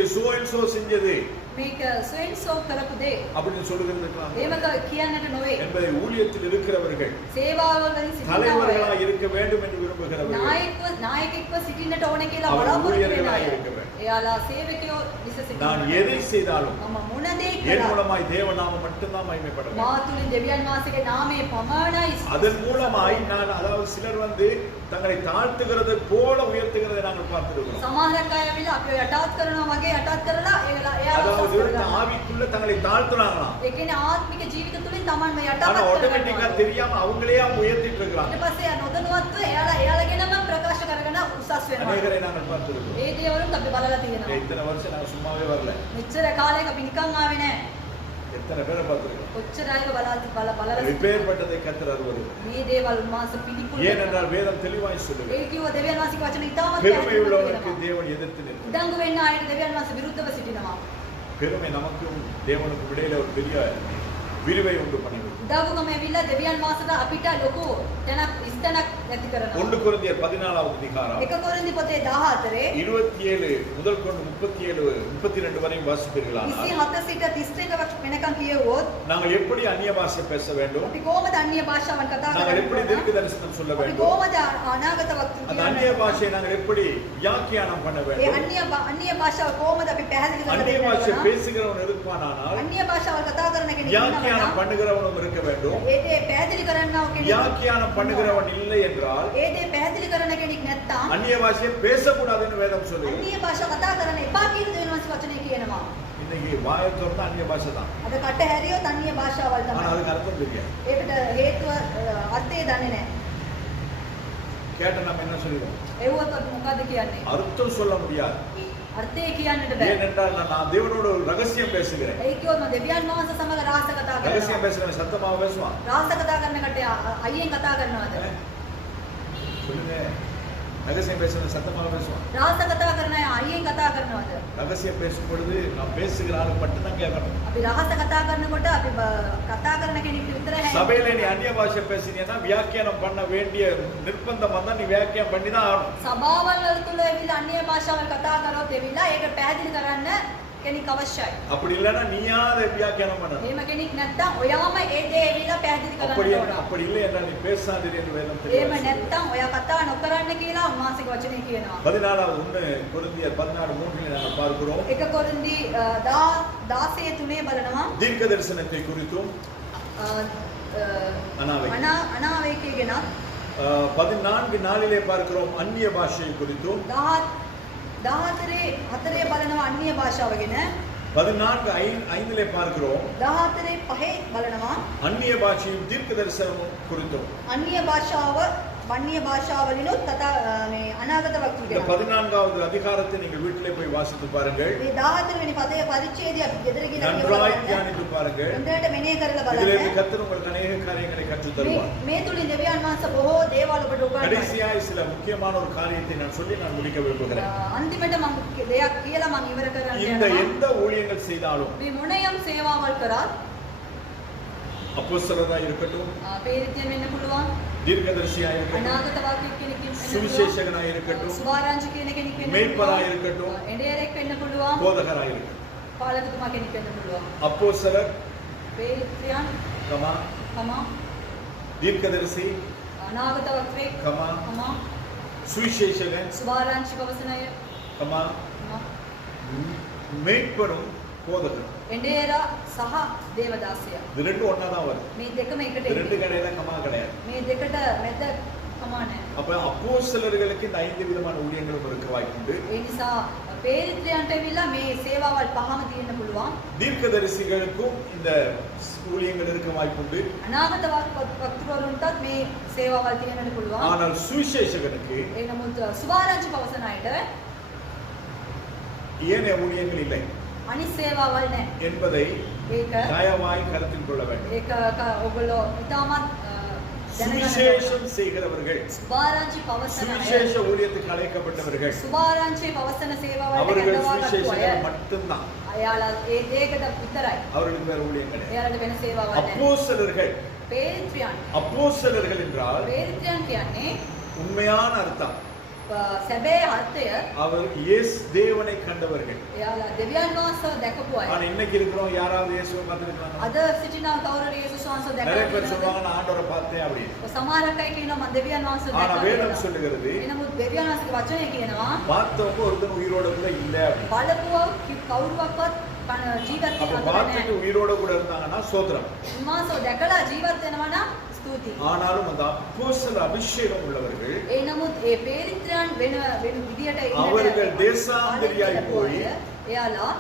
சோ செஞ்சது මේක සොයින්සෝ කරපු දේ அப்படின்னு சொல்லுகிறதுக்கலாம் ඒවක කියන්නට නොවේ. என்பதை ஊழியத்தில் இருக்கிறவர்கள் සේවාවවලින් සිටින අය தலைவர்களாய் இருக்க வேண்டும் என்று விரும்புகிறவர்கள் නායකෙක්ව සිටින්නට ඕන කියලා அவர் බලාපොරොත්තු වෙන ஊழியர்களாய் අය. இருக்க வேண்டும். එයාලා සේවකයෝ විස நான் සිටිනවා. எதை செய்தாலும் මම මොන දේ என் කළත් மூலமாய் தேவநாமம் மட்டும்தான் மகிமைப்பட வேண்டும். මා තුලින් දෙවියන් වහන්සේගේ නාමය පමණයි. அதன் மூலமாய் நான் அதாவது சிலர் வந்து தங்களை தாழ்த்துகிறது போல உயர்த்துகிறதை நாங்கள் பார்த்திருக்கிறோம். සමහරක් අය ඇවිල්ලා අපිව යටත් කරනවා වගේ යටත් කරලා එයාලා அதாவது උසස් කරගන්නවා. ஆவிக்குள்ள தங்களை தாழ்த்துறாங்களாம். ඒ කියන්නේ ආත්මික ජීවිත තුලින් තමන්ම යටත් ஆனா ஆட்டோமேட்டிக்கா කරගන්නවා. தெரியாம அவங்களே அவங்க உயர்த்திட்டு இருக்காங்க. ඊට පස්සේ නොදැනුවත්ව එයාලගෙනම ප්‍රකාශ කරගෙන උසස් වෙනවා. அநேகரை நாங்கள் பார்த்திருக்கிறோம். ඒ දේවලුත් අපි බලලා තියෙනවා. இத்தனை வருஷம் நான் சும்மாவே வரல. මෙච්චර කාලයක අපි නිකන් ආවේ නැහැ. எத்தனை பேரை பார்த்திருக்கிறோம். කොච්චර අයව බලලා ரிப்பேர்பட்டதை கர்த்தர் அருள்வது. මේ දේවල් උන්වහන්සේ පිළිකුල් ஏனென்றால் வேதம் தெளிவாய் சொல்லுகிறது. ඒ කිව්ව දෙවියන් වහන්සේගේ වචන ඉතාමත් பெருமை உள்ளவனுக்கு தேவன் எதிர்த்து நிற்கிறார். උඩඟු වෙන්න ආයෙත් දෙවියන් වහන්සේ විරුද්ධව සිටිනවා. பெருமை நமக்கும் தேவனுக்கும் இடையில ஒரு பெரிய விரிவை உண்டு பண்ணிவிடும். උඩඟුකම ඇවිල්ලා දෙවියන් වහන්සේට අපිට ලොකු තැනක් ඉස්තැනක් නැති කරනවා. 1 கொரிந்தியர் 14வது அதிகாரம் 1 කොරින්ති පොතේ 14 27 முதல் கொண்டு 37 32 வரை வாசிப்பீர்களானால் 27 සිට 32 වෙනකන් කියවුවොත් நாங்கள் எப்படி அந்நிய பாஷை பேச வேண்டும், අපි කොහොමද අන්‍ය භාෂාවන් කතා நாங்கள் எப்படி කරන්නේ? தீர்க்க தரிசனம் சொல்ல අපි வேண்டும், කොහොමද අනාගත වක්තු அந்த அந்நிய பாஷையை நாங்கள் எப்படி வியாக்கியானம் பண்ண ඒ வேண்டும், අන්‍ය භාෂාව කොහොමද අපි පැහැදිලි அந்நிய කරලා பாஷை දෙන්න? பேசுகிறவன் இருப்பானால் අන්‍ය භාෂාවල් කතා කරන කෙනෙක් வியாக்கியானம் ඉන්නවා. பண்ணுகிறவனும் இருக்க வேண்டும். ඒ දේ පැහැදිලි කරන්නව කෙනෙක් வியாக்கியானம் பண்ணுகிறவன் இல்லை என்றால் ඒ දේ පැහැදිලි කරන කෙනෙක් නැත්තම් அந்நிய பாஷையை பேசக்கூடாதுன்னு வேதம் சொல்லுது. අන්‍ය භාෂා කතා කරන්න එපා කියන දෙවියන් වහන්සේ වචනේ කියනවා. இன்னைக்கு வாயை திறந்தா அந்நிய பாஷை தான். අද කට හැරියොත් අන්‍ය භාෂාවල් ஆனா තමයි. அதுக்கு அர்த்தம் தெரியாது. ඒකට හේතුව අර්ථය දන්නේ නැහැ. கேட்ட நம்ம என்ன சொல்லுவோம்? ඒවොත් අපි මොකද්ද කියන්නේ? அர்த்தம் சொல்ல முடியாது. අර්ථය කියන්නට බෑ. ஏனென்றால் நான் தேவனோட ஒரு ரகசியம் பேசுகிறேன். ඒ කිව්වොත් මම දෙවියන් වහන්සේ සමග රහස කතා ரகசியம் කරනවා. பேசுறவன் சத்தமாக பேசுவான். රහස කතා කරන කට අයියෙන් කතා කරනවද? சொல்லுங்க. ரகசியம் பேசுறவன் சத்தமாக பேசுவான். රහස කතා කරන අය අයියෙන් කතා කරනවද? ரகசியம் பேசும் பொழுது நான் பேசுகிற ஆளுக்கு மட்டும்தான் கேட்கணும். අපි රහස කතා කරනකොට අපි කතා කරන කෙනෙක්ට විතරයි சபையில நீ அந்நிய பாஷை பேசினீன்னா வியாக்கியானம் பண்ண வேண்டிய நிர்பந்தம் வந்தா நீ வியாக்கியானம் பண்ணி தான் ஆகணும். සභාවල් වල තුල ඇවිල්ලා අන්‍ය භාෂාවල් කතා කරොත් එවිලා ඒක පැහැදිලි කරන්න කෙනෙක් අවශ්‍යයි. அப்படி இல்லைன்னா நீயா அதை வியாக்கியானம் பண்ணணும். එහෙම කෙනෙක් නැත්තම් ඔයාම ඒ දේ ඇවිල්ලා පැහැදිලி அப்படி කරන්න ඕන. அப்படி இல்லை என்றால் நீ பேசாதீர் என்று வேதம் එහෙම தெரிவிக்கிறது. නැත්තම් ඔයා කතා නොකරන්න කියලා උන්වහන්සේගේ වචනේ කියනවා. 14வது 1 கொரிந்தியர் 14:3 நாங்கள் பார்க்கிறோம். 1 කොරින්ති 16:3 බලනවා. தீர்க்க தரிசனத்தை குறித்தும் அனாவை. අනාවේකේ ගැන 14 பார்க்கிறோம் அந்நிய பாஷை குறித்தும். 14 බලනවා අන්‍ය භාෂාව ගැන. 14:5 பார்க்கிறோம் 14:5 බලනවා அந்நிய பாஷையும் தீர்க்க தரிசனமும் குறித்தும். අන්‍ය භාෂාව වන්‍ය භාෂාවලිනුත් තථා මේ අනාගත වක්තු இந்த ගැන. 14வது அதிகாரத்தை நீங்கள் வீட்டிலே போய் வாசித்து பாருங்கள். මේ 14 වෙනි පදයේ පරිච්ඡේදය අපි ගෙදර ගිහින් நன்றாய் தியானித்து பாருங்கள். හොඳට මෙනෙහි කරලා இதிலிருந்து බලන්න. கர்த்தர் உங்களுக்கு அநேக காரியங்களை கற்றுத் தருவார். මේ තුලින් දෙවියන් වහන්සේ බොහෝ දේවල් ඔබට උගන්වනවා. கடைசியாய் சில முக்கியமான ஒரு காரியத்தை நான் சொல்லி நான் முடிக்க விரும்புகிறேன். අන්තිමට මම දෙයක් කියලා මම ඉවර කරන්න இந்த යනවා. எந்த ஊழியங்கள் செய்தாலும் මේ මොනියම් සේවාවල් කරත් அப்போஸ்தலராய் இருக்கட்டும், පේරිතියෙන් වෙන්න පුළුවන්. தீர்க்கதரிசியாய் இருக்கட்டும், අනාගත වාක්‍ය කෙනෙක් වෙන්න පුළුවන්. சுவிசேஷகனாய் இருக்கட்டும், සුභාරංචි කියන කෙනෙක් වෙන්න மேய்ப்பராய் இருக்கட்டும், එඬේරෙක් වෙන්න පුළුවන්. போதகராய் இருக்கட்டும். පාලකතුමා කෙනෙක් වෙන්න පුළුවන්. அப்போஸ்தலர், පේරිතියන් கமா, කම தீர்க்கதரிசி, අනාගත වක්තෙක් கமா, කම சுவிசேஷகன், සුභාරංචි පවසන අය கமா, மேய்ப்பரும் போதகரும். එඬේර සහ දේවදාසයා இது ரெண்டும் ஒண்ணா தான் வரும். මේ දෙකම එකට இது ரெண்டு එන්නේ. கடையில கமா கிடையாது. මේ දෙකට මැද කම නැහැ. அப்ப அப்போஸ்தலர்களுக்கு இந்த 5 விதமான ஊழியங்களும் இருக்க வாய்ப்புண்டு. ඒ නිසා පේරිත්‍රයන්ට ඇවිල්ලා මේ සේවාවල් පහම තියෙන්න පුළුවන්. தீர்க்கதரிசிகளுக்கும் இந்த ஊழியங்கள் இருக்க வாய்ப்புண்டு. අනාගත වක්තවරුන්ටත් මේ සේවාවල් තියෙන්නට පුළුවන්. ஆனால் சுவிசேஷகனுக்கு ඒ නමුත් සුභාරංචි පවසන අයට ஏனைய ஊழியங்கள் இல்லை අනිත් සේවාවල් නැහැ. என்பதை ඒක தயவாய் கருத்தில் கொள்ள வேண்டும். ඒක ඔයගොල්ලෝ ඉතාමත් சுவிசேஷம் செய்கிறவர்கள், සුභාරංචි පවසන අය சுவிசேஷ ஊழியத்துக்கு அழைக்கப்பட்டவர்கள், සුභාරංචි පවසන සේවාවලට அவர்கள் කැඳවාගත්තු අය சுவிசேஷகர் மட்டும்தான். අයාලා ඒකට විතරයි. அவர்களுக்கு வேற ஊழியம் கிடையாது. එයාලට වෙන සේවාවක් නැහැ. அப்போஸ்தலர்கள், පේරිත්‍රයන් அப்போஸ்தலர்கள் என்றால் පේරිත්‍රයන් කියන්නේ உண்மையான அர்த்தம் සැබෑ අර්ථය அவர் இயேசு தேவனை கண்டவர்கள். එයාලා දෙවියන් වහන්සේව දැකපු අය. ஆனா இன்னைக்கு இருக்கிறோம் யாராவது இயேசுவை பார்த்திருக்காங்க? අද සිටින කවුරුරි යේසුස් වහන්සේව நிறைய பேர் දැකලා சொல்லுவாங்க நான் ஆண்டவரை பார்த்தேன் அப்படி. සමහරක් අය කියනවා මම දෙවියන් වහන්සේව ஆனா வேதம் දැකලා. சொல்லுகிறது එනමුත් දෙවියන් වහන්සේගේ වචනය කියනවා பார்த்தவங்க ஒருத்தன் உயிரோட கூட இல்ல அப்படி. බලපුවා කවුරුවක්වත් ජීවත් அப்ப වෙනවා பார்த்துட்டு නැහැ. உயிரோட கூட இருந்தாங்கன்னா சோத்திரம். උන්වහන්සේව දැකලා ජීවත් වෙනවා නම් ස්තුතියි. ஆனாலும் அந்த அப்போஸ்தல அபிஷேகம் உள்ளவர்கள் ඒ නමුත් ඒ පේරිත්‍රයන් වෙන විදියට அவர்கள் தேசாந்திரியாய் போய் එයාලා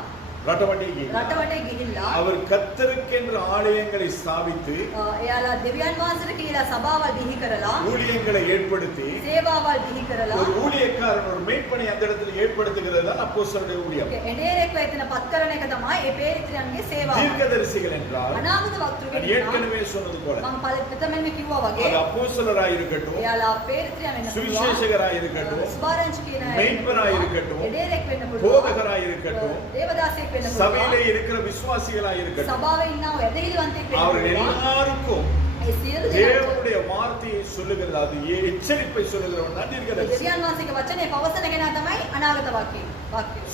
ரட்டவண்டிக்கு රටවටේ ගිහිල්ලා அவர் கர்த்தருக்கென்று ஆலயங்களை ஸ்தாபித்து එයාලා දෙවියන් වහන්සේට කියලා සභාවල් බිහි කරලා ஊழியங்களை ஏற்படுத்தி සේවාවල් බිහි කරලා ஒரு ஊழியக்காரன் ஒரு மேய்ப்பனை அந்த இடத்துல ஏற்படுத்துகிறது தான் அப்போஸ்தலருடைய ஊழியம். එඬේරෙක් වෙතන පත් කරන එක තමයි ඒ පේරිත්‍රයන්ගේ සේවාව. தீர்க்கதரிசிகள் என்றால் අනාගත நான் වක්තෘ ஏற்கனவே சொன்னது போல මම පළවෙනිම කිව්වා වගේ அது அப்போஸ்தலராய் இருக்கட்டும், එයාලා පේරිත්‍රයන් වෙන්න පුළුවන්. சுவிசேஷகராய் இருக்கட்டும், සුභාරංචි කියන අය மேய்ப்பராய் இருக்கட்டும், එඬේරෙක් වෙන්න පුළුවන්. போதகராய் இருக்கட்டும், දේවදාසෙක් වෙන්න சபையிலே පුළුවන්. இருக்கிற விசுவாசிகளாய் இருக்கட்டும், සභාවේ ඉන්නව වැදහිලිවන්තෙක් වෙන්න அவர்கள் පුළුවන්. எல்லாருக்கும் ඒ සියලු දෙනාට தேவனுடைய வார்த்தையை சொல்லுகிறது, அது எச்சரிப்பை சொல்லுகிறவன் தான் தீர்க்கதரிசி. දෙවියන් වහන්සේගේ වචනේ පවසන කෙනා තමයි අනාගත වාක්‍යය.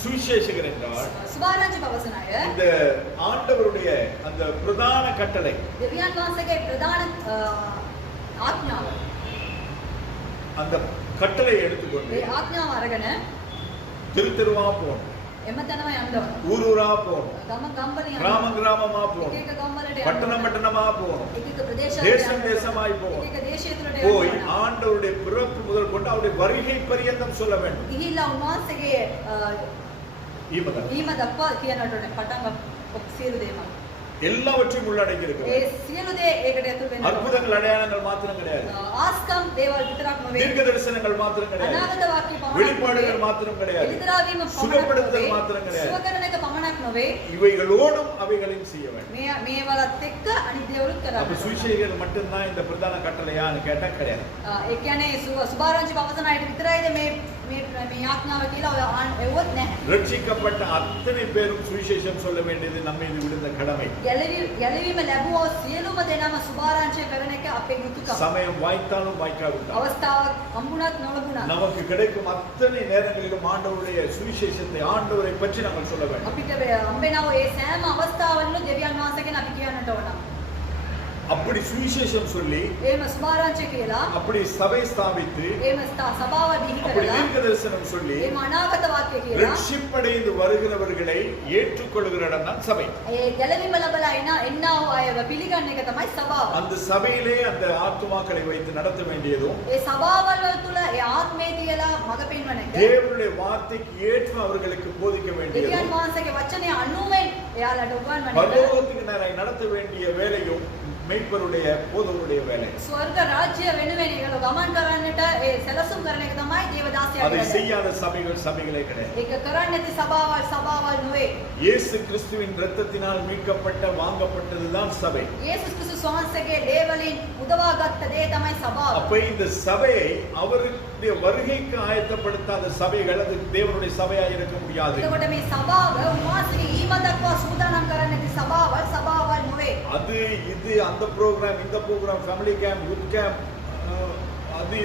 சுவிசேஷகர் என்றால் සුභාරංචි පවසන අය இந்த ஆண்டவருடைய அந்த பிரதான கட்டளை, දෙවියන් වහන්සේගේ ප්‍රධාන ආඥාව. அந்த கட்டளையை මේ எடுத்துக்கொண்டு ආඥාව අරගෙන தெருவா போகணும், එම තැනම යන්න ඕන. ஊரூரா போகணும், ගම ගම්වල යන්න கிராம ඕන. கிராமமா එක போகணும், එක ගම්වලට යන්න பட்டணம் ඕන. பட்டணமா போகணும், එක එක ප්‍රදේශවලට தேசம் යන්න ඕන. தேசமாய் එක போகணும். එක දේශය තුළට போய் යන්න ඕන. ஆண்டவருடைய பிறப்பு முதல் கொண்டு அவருடைய வருகை பரியந்தம் சொல்ல வேண்டும். ගිහිල්ලා උන්වහන්සේගේ ஈமதான் ඊම දක්වා කියන්නට ඕනේ. පටන් සියලු දේම. எல்லாவற்றையும் உள்ளடக்கி இருக்கிறது. ඒ සියලු දේ ඒකට ඇතුල් වෙන්න ඕන. அற்புதங்கள் அடையாளங்கள் மாத்திரம் கிடையாது, ආස්කම් දේවල් විතරක් නෙවෙයි. தீர்க்க தரிசனங்கள் மாத்திரம் கிடையாது, අනාගත වාක්‍ය පමණක් வெளிப்பாடுகள் மாத்திரம் கிடையாது, එලිදරාවීම පමණක් சுகப்படுத்தல் නෙවෙයි. மாத்திரம் கிடையாது. සුව කරන එක පමණක් නෙවෙයි. இவைகளோடும் அவைகளையும் செய்ய வேண்டும். මේවලත් එක්ක අනිත් දේවලුත් அப்ப කරන්න. சுவிசேஷகர் மட்டும்தான் இந்த பிரதான கட்டளையான்னு கேட்டா கிடையாது. ඒ කියන්නේ සුභාරංචි පවසන අයට විතරයිද මේ ආඥාව කියලා ඔය එවොත් නැහැ. ரட்சிக்கப்பட்ட அத்தனை பேரும் சுவிசேஷம் சொல்ல வேண்டியது நம்ம மீது விழுந்த கடமை. ගැලවීම ලැබුවෝ සියලුම දෙනාම සුභාරංචි කරන එක අපේ යුතුයකම. சமயம் வாய்த்தாலும் வாய்க்காவிட்டாலும் අවස්ථාවක් හම්බුණත් නොලබුණත් நமக்கு கிடைக்கும் அத்தனை நேரங்களிலும் ஆண்டவருடைய சுவிசேஷத்தை, ஆண்டவரை பற்றி நாங்கள் சொல்ல வேண்டும். අපිට හම්බෙනව ඒ සෑම අවස්ථාවලම දෙවියන් වහන්සේ ගැන අපි කියන්නට ඕන. அப்படி சுவிசேஷம் சொல்லி එහෙම සුභාරංචි කියලා அப்படி சபை ஸ்தாபித்து එහෙම සභාව බිහි அப்படி කරලා தீர்க்க தரிசனம் சொல்லி එහෙම අනාගත වාක්‍ය කියලා ரட்சிப்படைந்து வருகிறவர்களை ஏற்றுக்கொள்கிற இடம் தான் சபை. ඒ ගැලවීම ලබලා එන්නා වූ අයව පිළිගන්න එක තමයි සභාව. அந்த சபையிலே அந்த ஆத்துமாக்களை வைத்து நடத்த வேண்டியதும் ඒ සභාවල් වල තුල ඒ ආත්මය තියලා මඟ පෙන්වන එක. தேவனுடைய வார்த்தைக்கு ஏற்று அவர்களுக்கு போதிக்க දෙවියන් வேண்டியதும் වහන්සේගේ වචනේ අනුවෙන් එයාලට උගන්වන එක. பரலோகத்துக்கு நேராய் நடத்த வேண்டிய வேலையும் மெய்ப்பருடைய போதவருடைய வேலை. ස්වර්ග රාජ්‍ය වෙනුවෙන් ඒගොල්ලෝ ගමන් කරන්නට ඒ සැලසුම් කරන එක තමයි அதை දේවදාසයාගේ වැඩ. செய்யாத சபைகளே கிடையாது. ඒක කරන්නේ නැති සභාවල් නෙවෙයි. இயேசு கிறிஸ்துவின் இரத்தத்தினால் மீட்கப்பட்ட வாங்கப்பட்டதுதான் சபை. යේසුස් ක්‍රිස්තුස් වහන්සේගේ දේ වලින් උදවාගත්ත දේ තමයි සභාව. அப்ப இந்த சபையை அவருடைய வருகைக்கு ஆயத்தப்படுத்தாத சபைகள் அது தேவனுடைய சபையாக இருக்க முடியாது. එතකොට මේ සභාව උන්වහන්සේගේ ඊම දක්වා සූදානම් කරන්නේ නැති සභාවල් නෙවෙයි. அது இது அந்த ப்ரோக்ராம் இந்த program family camp youth camp அது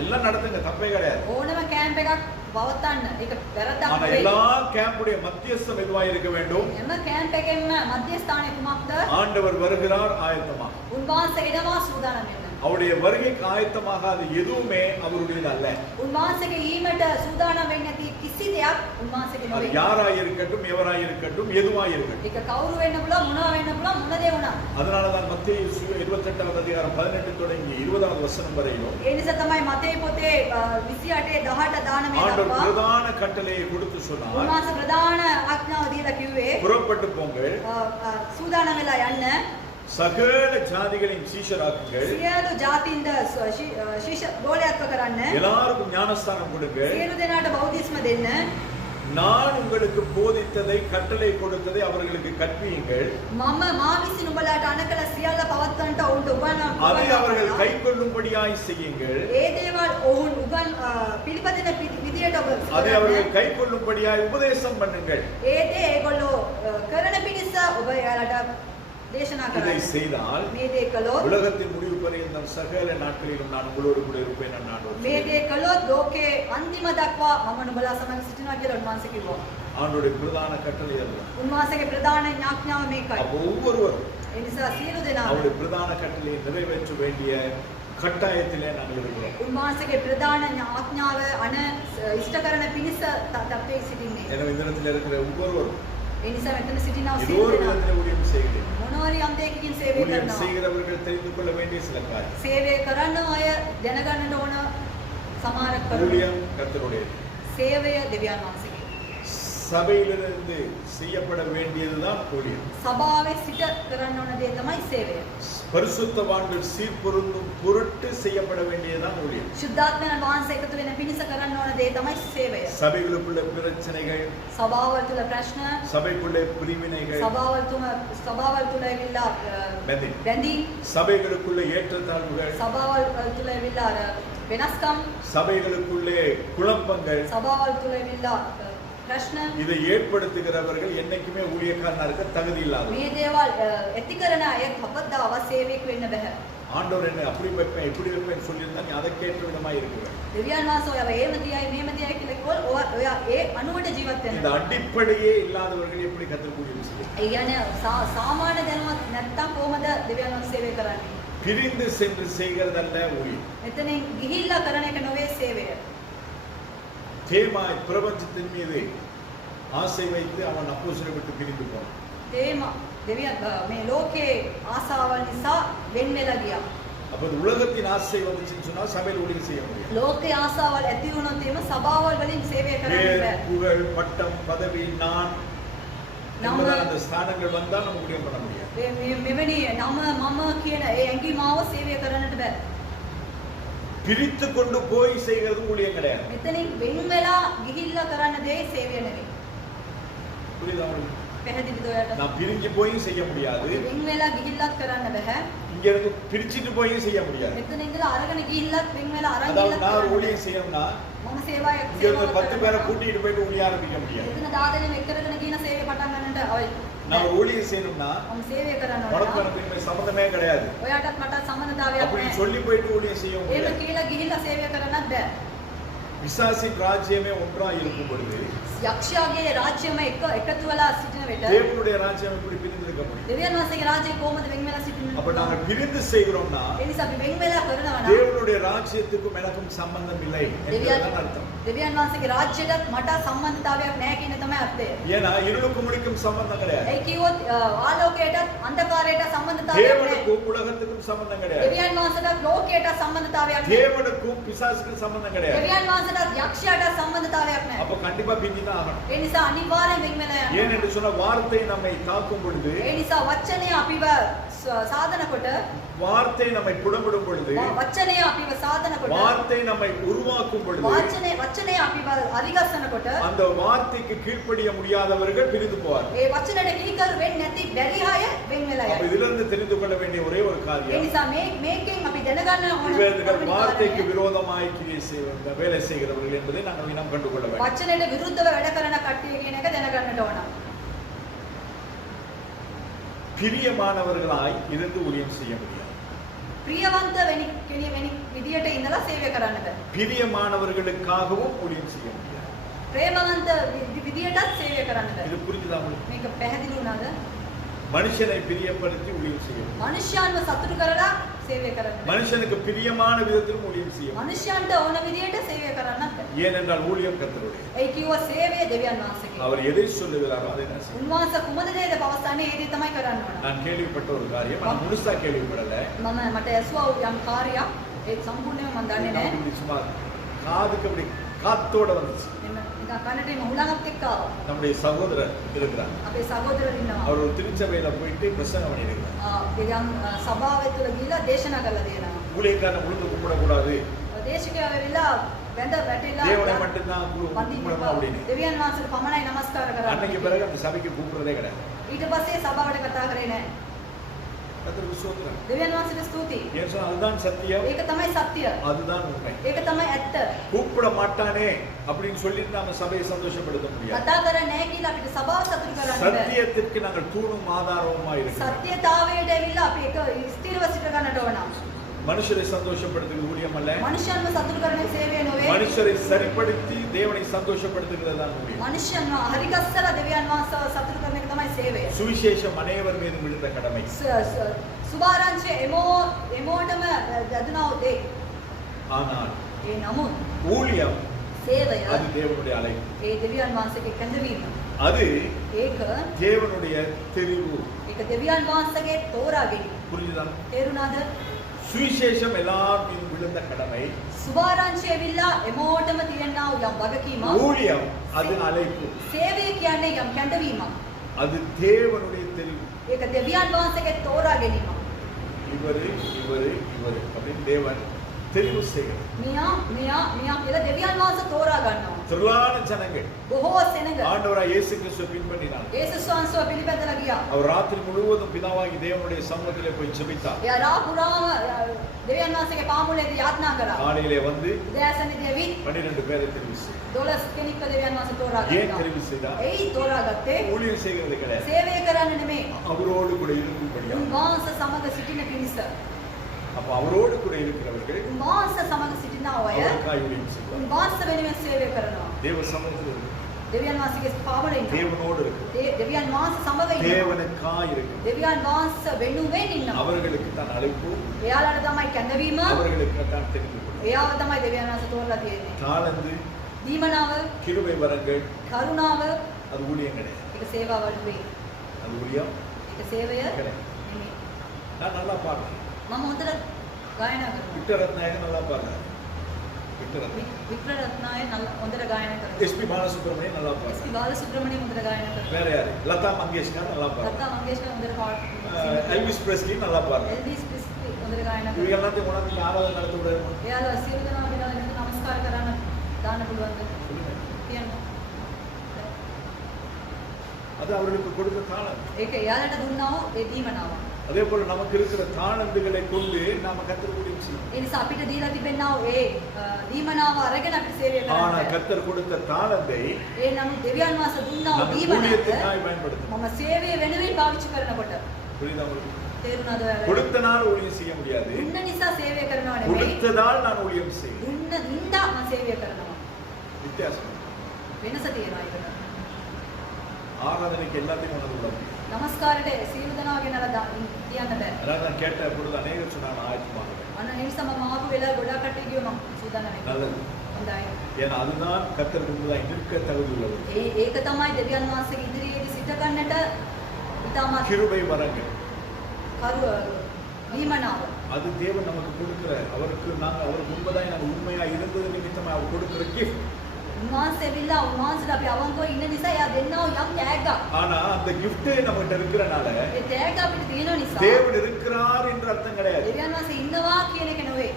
எல்லாம் நடத்துங்க தப்பே கிடையாது. ඕනම කැම්ප් එකක් පවත්වන්න ඒක වැරද්දක් ஆனா නෙවෙයි. எல்லா கேம்புடைய மத்தியஸ்தம் எதுவா இருக்க வேண்டும்? එම කැම්ප් එකෙන්ම මධ්‍යස්ථානයේ කුමක්ද? ஆண்டவர் வருகிறார் ஆயத்தமா. උන්වහන්සේ එනවා සූදානම් වෙන්න. அவருடைய வருகைக்கு ஆயத்தமாகாத எதுவுமே அவருடையது அல்ல. උන්වහන්සේගේ ඊමට සූදානම් වෙන්නේ නැති කිසි දෙයක් උන්වහන්සේගේ அது නෙවෙයි. யாராய் இருக்கட்டும் எவராய் இருக்கட்டும் எதுவாய் இருக்கட்டும். ඒක කවුරු වෙන්න පුළුවන් මොනවා වෙන්න පුළුවන් මොන දේ වුණා. அதனாலதான் மத்தேயு 28வது அதிகாரம் 18 தொடங்கி 20வது வசனம் வரையிலும் ඒ නිසා තමයි මතේ පොතේ 28 18 19 ஆண்டவர் දක්වා பிரதான கட்டளையை கொடுத்து சொன்னார். උන්වහන්සේ ප්‍රධාන ආඥාව දීලා කිව්වේ புறப்பட்டு போங்கள், සූදානම් වෙලා යන්න சகல ஜாதிகளின் சீஷராக்குங்கள், සියලු ජාතීන්ද ශිෂ්‍ය ගෝලයක්ව කරන්න எல்லாருக்கும் ஞானஸ்தானம் கொடுங்கள், සියලු දෙනාට බෞද්ධිස්ම දෙන්න நான் உங்களுக்கு போதித்ததை கட்டளை கொடுத்ததை அவர்களுக்கு கற்பியுங்கள், මම මා විසින් උඹලාට අනකල සියල්ල පවත්වන්නට ඔවුන්ට அதை அவர்கள் උගන්වනවා. கைக்கொள்ளும்படியாய் செய்யுங்கள், ඒ දේවල් ඔවුන් පිළිපදින විදියට ඔබ அதை அவர்கள் கைக்கொள்ளும்படியாய் உபதேசம் பண்ணுங்கள். ඒ දේ ඒගොල්ලෝ කරන පිණිස ඔබ එයාලට දේශනා இதை කරන්න. செய்தால் මේ දේ කළොත් உலகத்தின் முடிவு பரியந்தம் சகல நாட்களிலும் நான் உங்களோடு கூட இருப்பேன் என்று ஆண்டவர் මේ දේ சொல்கிறார். කළොත් ලෝකේ අන්තිම දක්වා මම නුඹලා සමග සිටිනවා කියලා උන්වහන්සේ කිව්වා. ஆண்டவருடைய பிரதான கட்டளை அல்ல. උන්වහන්සේගේ ප්‍රධාන ඥාඥාව මේකයි. அப்போ ஒவ்வொருவரும் ඒ නිසා සියලු දෙනාම அவருடைய பிரதான கட்டளையை நிறைவேற்ற வேண்டிய கட்டாயத்திலே நாங்கள் இருக்கிறோம். උන්වහන්සේගේ ප්‍රධාන ඥාඥාව අන ඉෂ්ට කරන පිණිස තත්ත්වයේ සිටින්නේ. எனவே இந்த இடத்தில் இருக்கிற ஒவ்வொருவரும் ඒ නිසා මෙතන සිටිනා ஏதோ සියලු ஒரு දෙනා விதத்தில் ஊழியம் செய்கிறேன். මොනවාරි අන්තයකින් සේවය ஊழியம் කරනවා. செய்கிறவர்கள் தெரிந்து கொள்ள வேண்டிய சில காரியம். සේවය කරන අය දැනගන්නට ඕන සමහර කරුණු. ஊழியம் கர்த்தருடையது. සේවය දෙවියන් වහන්සේගේ. சபையிலிருந்து செய்யப்பட வேண்டியதுதான் ஊழியம். සභාවේ සිට කරන්න ඕන දේ තමයි සේවය. பரிசுத்தவான்கள் சீர்பொருந்தும் பொருட்டு செய்யப்பட வேண்டியதுதான் ஊழியம். ශුද්ධාත්මයන් වහන්සේ එකතු වෙන පිණිස කරන්න ඕන දේ තමයි සේවය. சபைகளுக்குள்ள பிரச்சனைகள், සභාවල් තුල ප්‍රශ්න, சபைக்குள்ள பிரிவினைகள், සභාවල් තුල ඇවිල්ලා බැඳීම්, சபைகளுக்குள்ள ஏற்றத்தாழ்வுகள், සභාවල් තුල ඇවිල්ලා වෙනස්කම්, சபைகளுக்குள்ளே குழப்பங்கள், සභාවල් තුල ඇවිල්ලා ප්‍රශ්න, இதை ஏற்படுத்துகிறவர்கள் என்னைக்குமே ஊழியக்காரனா இருக்க தகுதி இல்லாதவர்கள். මේ දේවල් ඇති කරන අය කවදාවත් සේවයක් වෙන්න බෑ. ஆண்டவர் என்னை அப்படி வைப்பேன் இப்படி வைப்பேன் சொல்லியிருந்தா நீ அதற்கேற்ற விதமாய் இருக்கிறேன். දෙවියන් වහන්සේ ඔයව එහෙම තියයි මෙහෙම තියයි කියලා කිව්වොත් ඔයා ඒ අනුවට ජීවත් இந்த වෙනවා. அடிப்படையே இல்லாதவர்கள் எப்படி கர்த்தருக்கு ஊழியம் செய்யும்? ඒ කියන්නේ සාමාන්‍ය දැනුවත් නැත්තම් කොහොමද දෙවියන් වහන්සේ සේවය කරන්නේ? பிரிந்து சென்று செய்கிறதல்ல ஊழியம். මෙතනින් ගිහිල්ලා කරන එක නොවේ සේවය. தேமாய் பிரபஞ்சத்தின் மீது ஆசை வைத்து அவன் அப்போஸ்தலரை விட்டு பிரிந்து போனான். තේම දෙවියන් මේ ලෝකේ ආසාවල් නිසා වෙන් වෙලා ගියා. அப்ப உலகத்தின் ஆசை வந்துச்சுன்னு சொன்னா சபையில் ஊழியம் செய்ய முடியாது. ලෝකේ ආසාවල් ඇති වුණොත් එම සභාවල් වලින් සේවය කරන්න பேர், බෑ. புகழ், பட்டம், பதவி, நான் நம்ம என்பதான அந்த ஸ்தானங்கள் வந்தா நம்ம ஊழியம் பண்ண முடியாது. මෙවැනි නම මම කියන ඒ ඇඟිමාව සේවය කරන්නට බෑ. பிரித்து கொண்டு போய் செய்கிறது ஊழியம் கிடையாது. මෙතනින් වෙන් වෙලා ගිහිල්ලා කරන්න දේ සේවය නෙවෙයි. புரியுதா உங்களுக்கு? පැහැදිලිද ඔයාලට? நான் பிரிஞ்சு போயும் செய்ய முடியாது. වෙන් වෙලා ගිහිල්ලත් කරන්න බෑ. இங்க இருந்து பிரிச்சிட்டு போயும் செய்ய முடியாது. මෙතන ඉඳලා අරගෙන ගිහිල්ලත් වෙන් වෙලා අරන් அதாவது ගිහිල්ලත් நான் ஒரு කරන්න ஊழியம் බෑ. செய்யணும்னா මම සේවාවක් இங்க இருந்து 10 பேரை கூட்டிட்டு போயிட்டு ஊழியம் ஆரம்பிக்க முடியாது. එතන 10 දෙනෙක් එක්ක කරගෙන ගිහින සේවය පටන් ගන්නට நான் ஒரு ஊழியம் செய்யணும்னா මම සේවය කරන්න உனக்கு ඕන. எனக்கு இனிமே சம்மந்தமே கிடையாது ඔයාටත් මටත් සම්බන්ධතාවයක් அப்படி නැහැ. சொல்லி போயிட்டு ஊழியம் செய்ய එහෙම முடியாது. කියලා ගිහිල්ලා සේවය කරන්නත් බෑ. பிசாசின் ராஜ்யமே ஒன்றா இருக்கும் பொழுது යක්ෂයාගේ රාජ්‍යම එකතු වෙලා සිටින විට தேவனுடைய ராஜ்யம் எப்படி பிரிந்திருக்க முடியும்? දෙවියන් වහන්සේගේ රාජ්‍යය කොහොමද වෙන් වෙලා සිටින්නේ? அப்ப நாங்க பிரிந்து செய்கிறோம்னா ඒ නිසා අපි වෙන් වෙලා කරනවා නම් தேவனுடைய ராஜ்யத்துக்கும் எனக்கும் சம்பந்தம் இல்லை என்பதுதான் அர்த்தம். දෙවියන් වහන්සේගේ රාජ්‍යයටත් මට සම්බන්ධතාවයක් නැහැ කියන තමයි අර්ථය. ஏன்னா இருளுக்கும் முடிக்கும் சம்பந்தம் கிடையாது. ඒ කිව්වොත් ආලෝකයටත් අන්ධකාරයටත් සම්බන්ධතාවයක් නැහැ. தேவனுக்கும் உலகத்துக்கும் சம்பந்தம் கிடையாது. දෙවියන් වහන්සේටත් ලෝකයටත් සම්බන්ධතාවයක් නැහැ. தேவனுக்கும் பிசாசுக்கும் சம்பந்தம் கிடையாது. දෙවියන් වහන්සේටත් යක්ෂයාටත් සම්බන්ධතාවයක් නැහැ. அப்ப கண்டிப்பா பிரிஞ்சுதான் ஆகணும். ඒ නිසා අනිවාර්යෙන් වෙන් වෙලා යනවා. ஏன் என்று சொன்ன வார்த்தை நம்மை தாக்கும் பொழுது, ඒ නිසා වචනය අපිව සාධන කොට வார்த்தை நம்மை புடமிடும் பொழுது, වචනය අපිව සාධන කොට வார்த்தை நம்மை உருவாக்கும் பொழுது, වචනය අපිව අරිගස්සන කොට அந்த வார்த்தைக்கு கீழ்ப்படிய முடியாதவர்கள் பிரிந்து போவார்கள். ඒ වචනයට කීකරු වෙන්නේ නැති බැරි අය වෙන් වෙලා அப்ப යනවා. இதுல இருந்து தெரிந்து கொள்ள வேண்டிய ஒரே ஒரு ඒ காரியம், නිසා මේකෙන් අපි දැනගන්න ඕන இவர்கள் வார்த்தைக்கு விரோதமாய் கிரியை செய்கிற வேலை செய்கிறவர்கள் என்பதை நாங்கள் இனம் கண்டு கொள்ள வேண்டும். වචනයට විරුද්ධව වැඩ කරන කට්ටිය කියන එක දැනගන්නට ඕන. பிரியமானவர்களாய் இருந்து ஊழியம் செய்ய முடியாது. ප්‍රියවන්ත වෙනි විදියට ඉඳලා සේවය කරන්න බෑ. பிரியமானவர்களுக்காகவும் ஊழியம் செய்ய முடியாது. ප්‍රේමවන්ත විදියටත් සේවය කරන්න බෑ. இது புரிஞ்சுதா உங்களுக்கு? මේක පැහැදිලි වුණාද? மனுஷனை பிரியப்படுத்தி ஊழியம் செய்ய முடியாது. මනුෂ්‍යයන්ව සතුටු කරලා සේවය කරන්න බෑ. மனுஷனுக்கு பிரியமான விதத்திலும் ஊழியம் செய்ய முடியாது. මනුෂ්‍යයන්ට ඕන විදියට සේවය කරන්නත් බෑ. ஏனென்றால் ஊழியம் கர்த்தருடைய. ඒ කිව්ව සේවය දෙවියන් වහන්සේගේ. அவர் எதை சொல்லுகிறாரோ அதை நான் செய்வேன். උන්වහන්සේ කුමද දේද පවසන්නේ ඒ දේ තමයි කරන්න ඕන. நான் கேள்விப்பட்ட ஒரு காரியம், நான் முழுசா கேள்விப்படல. මට ඇසුවා යම් කාර්යයක් ඒ සම්පූර්ණයෙන්ම මම දන්නේ නැහැ. அப்படி சும்மா காதுக்கு அப்படி காத்தோட வந்துச்சு. නිකන් කනට එම හුලඟක් එක්ක ආවා. நம்முடைய சகோதரர் இருக்கிறார். අපේ සහෝදරයෝ ඉන්නවා. அவர் ஒரு திருச்சபையில போயிட்டு பிரசங்கம் பண்ணியிருக்கிறார். යම් සභාව තුළ ගිහිලා දේශනා කළා දෙනවා. ஊழியக்காரன் உழுந்து கும்பிடக்கூடாது, දේශකයෝ ඇවිල්ලා වැඳ වැටිලා தேவனை மட்டும்தான் கும்பிடணும் அப்படின்னு. දෙවියන් වහන්සේට පමණයි නමස්කාර அன்னைக்கு කරන්නේ. பிறகு அந்த சபைக்கு கூப்பிடுறதே கிடையாது. ඊට පස්සේ සභාවට කතා කරේ නැහැ. கர்த்தருக்கு ஸ்தோத்திரம். දෙවියන් වහන්සේට ස්තුතියි. ஏன் சொன்னா அதுதான் சத்தியம், ඒක තමයි සත්‍ය. அதுதான் உண்மை. ඒක තමයි ඇත්ත. கூப்பிட மாட்டானே அப்படின்னு சொல்லிட்டு நாம சபையை சந்தோஷப்படுத்த முடியாது. කතා කරන්නේ නැහැ කියලා අපිට සභාව සතුටු කරන්න බෑ. சத்தியத்திற்கு நாங்கள் தூணும் ஆதாரவுமா இருக்கிறோம். සත්‍යතාවයට ඇවිල්ලා අපි ඒක ස්ථිරව සිට ගන්නට ඕන. மனுஷரை சந்தோஷப்படுத்துகிற ஊழியம் அல்ல, මනුෂ්‍යයන්ව සතුටු කරන සේවය නොවේ. மனுஷரை சரிப்படுத்தி தேவனை சந்தோஷப்படுத்துகிறது தான் ஊழியம். මනුෂ්‍යයන්ව හරිගස්සලා දෙවියන් වහන්සේව සතුටු කරන එක තමයි සේවය. சுவிசேஷம் அனைவர் மீதும் விழுந்த கடமை. සුභාරංචිය එමෝටම යදුනා උදේ. ஆனால் ඒ නමුත් ஊழியம் සේවය அது தேவனுடைய அழைப்பு, ඒ දෙවියන් වහන්සේගේ කැඳවීම. அது ඒක தேவனுடைய தெரிவு. දෙවියන් වහන්සේගේ තෝරා ගැනීම. புரிஞ்சுதா? තේරුණාද? சுவிசேஷம் எல்லார் மீதும் விழுந்த கடமை. සුභාරංචිය ඇවිල්ලා එමෝටම තියනා වූ යම් වගකීමක්. ஊழியம் அது அழைப்பு, සේවය කියන්නේ යම් කැඳවීමක්. அது தேவனுடைய தெரிவு. ඒක දෙවියන් වහන්සේගේ තෝරා ගැනීමක්. இவரு இவரு இவரு அப்படின்னு தேவன் தெரிவு செய்கிறார். මියා කියලා දෙවියන් වහන්සේ තෝරා ගන්නවා. திரளான ஜனங்கள் බොහෝ සෙනඟ ஆண்டவராய் இயேசு கிறிஸ்துவை பின்பற்றினார். යේසුස් වහන්සේව පිළිපැදලා ගියා. அவர் ராத்திரி முழுவதும் பிதாவாகி தேவனுடைய சமூகத்திலே போய் ஜெபித்தார். එයා රා පුරාම දෙවියන් වහන්සේගේ පාමුලේදී යාඥා කරා. காலையிலே வந்து උදෑසනදී ඇවිත් 12 பேரை தெரிவு செய்தார். 12 කෙනෙක්ව දෙවියන් වහන්සේ තෝරා ஏன் ගත්තා. தெரிவு செய்தார்? එයි තෝරාගත්තේ ஊழியம் செய்கிறது கிடையாது, සේවය කරන්න නෙමෙයි. அவரோடு கூட இருக்கும்படியா. උන්වහන්සේ සමග සිටින පිරිස. அப்ப அவரோடு கூட இருக்கிறவர்கள் උන්වහන්සේ සමග සිටින අය அவருக்காய் ஊழியம் செய்வார். උන්වහන්සේ වෙනුවෙන් සේවය කරනවා. தேவ சமூகத்தில் இருக்கிறார். දෙවියන් වහන්සේගේ පාමුලේ ඉන්නවා. தேவனோடு இருக்கிறார். දෙවියන් වහන්සේ සමග ඉන්නවා. தேவனுக்காய் இருக்கிறார். දෙවියන් වහන්සේ වෙනුවෙන් ඉන්නවා. அவர்களுக்கு தான் அழைப்பு, එයාලට තමයි කැඳවීම. அவர்களுக்கு தான் தெரிந்து கொள்ளும். එයාව තමයි දෙවියන් වහන්සේ තෝරලා තියෙන්නේ. தாளந்து, දීමනාව, கிருபை வரங்கள், කරුණාව, அது ஊழியம் கிடையாது. ඒක සේවාවල් වේ. அது ஊழியம் ඒක සේවය கிடையாது. නෙමෙයි. நான் நல்லா பாடுறேன். මම හොඳට ගායනා කරනවා. விக்டரத்நாயகன் நல்லா பாடுறாரு. වික්‍රරත්නාය හොඳට ගායනා කරනවා. எஸ்பி பாலசுப்ரமணியன் நல்லா பாடுறாரு. එස්.පී. பாலசுப்‍රமணியம் හොඳට ගායනා කරනවා. வேற யாரு? லதா மங்கேஷ்கர் நல்லா பாடுறாரு. ලතා මංගেশකර හොඳට පාඩම්. எல்விஸ் பிரஸ்லி நல்லா பாடுறாரு. එල්විස් ප්‍රිස්ලි හොඳට ගායනා இவங்க කරනවා. எல்லாத்தையும் உணர்ந்து ஆராதனை நடத்த விடாது. එයාලා සියලු දෙනාම වෙනවා නමස්කාර කරන්න දාන්න පුළුවන්ද? சொல்லுங்க. කියන්න. அது அவர்களுக்கு கொடுத்த தாளம். ඒක එයාලට දුන්නා වූ ඒ දීමනාව. அதே போல நமக்கு இருக்கிற தாளந்துகளை கொண்டு நாம கர்த்தர் ஊழியம் செய்யணும். ඒ නිසා අපිට දීලා තිබෙනා වූ ඒ දීමනාව අරගෙන අපි සේවය ஆனா කරන්න. கர்த்தர் கொடுத்த தாளந்தை ඒ නමුත් දෙවියන් වහන්සේ දුන්නා වූ நம்ம දීමනාව ஊழியத்துக்காய் பயன்படுத்தணும். මම සේවය වෙනුවෙන් පාවිච්චි කරනකොට புரியுதா உங்களுக்கு? තේරුණාද ඔයාලට? கொடுத்த நாள் ஊழியம் செய்ய முடியாது, දුන්න නිසා සේවය කරනව නෙමෙයි. கொடுத்ததால் நான் ஊழியம் செய்வேன். දුන්න නින්දා මම සේවය කරනවා. வித்தியாசம். වෙනස තියෙනවා ඒකට. ஆராதனைக்கு எல்லாத்தையும் உணர்ந்து கொள்ள முடியும். නමස්කාරයට සියලු දෙනා ගෙනලා කියන්න බෑ. அதான் நான் கேட்ட பொழுது அநேகர் சொன்னாங்க ஆயத்தமாக අන්න ඒ නිසා මම ආපු වෙලාව ගොඩාක් කට්ටිය ගියෝ මම සූදානම් වෙන්න. நல்லது හොඳයි. ஏன்னா அதுதான் கர்த்தருக்கு முன்பதாக நிற்க தகுதி உள்ளது ඒක තමයි දෙවියන් වහන්සේගේ ඉදිරියේදී සිට ගන්නට ඉතාමත් கிருபை வரங்கள் කරු දීමනාව. அது தேவன் நமக்கு கொடுக்கிற அவருக்கு நாங்கள் அவருக்கு முன்பதாக நாங்கள் உண்மையா இருந்தது நிமித்தமாக அவர் கொடுக்கிற கிஃப்ட் උන්වහන්සේ ඇවිල්ලා උන්වහන්සේට අපි අවංකව ඉන්න නිසා එයා දෙන්නව යම් ත්‍යාගයක්. ஆனா அந்த கிஃப்ட் நம்மகிட்ட இருக்கிறனால ඒ ත්‍යාග අපිට තියෙන නිසා தேவன் இருக்கிறார் என்ற அர்த்தம் கிடையாது දෙවියන් වහන්සේ ඉන්නවා කියන එක නෙවෙයි.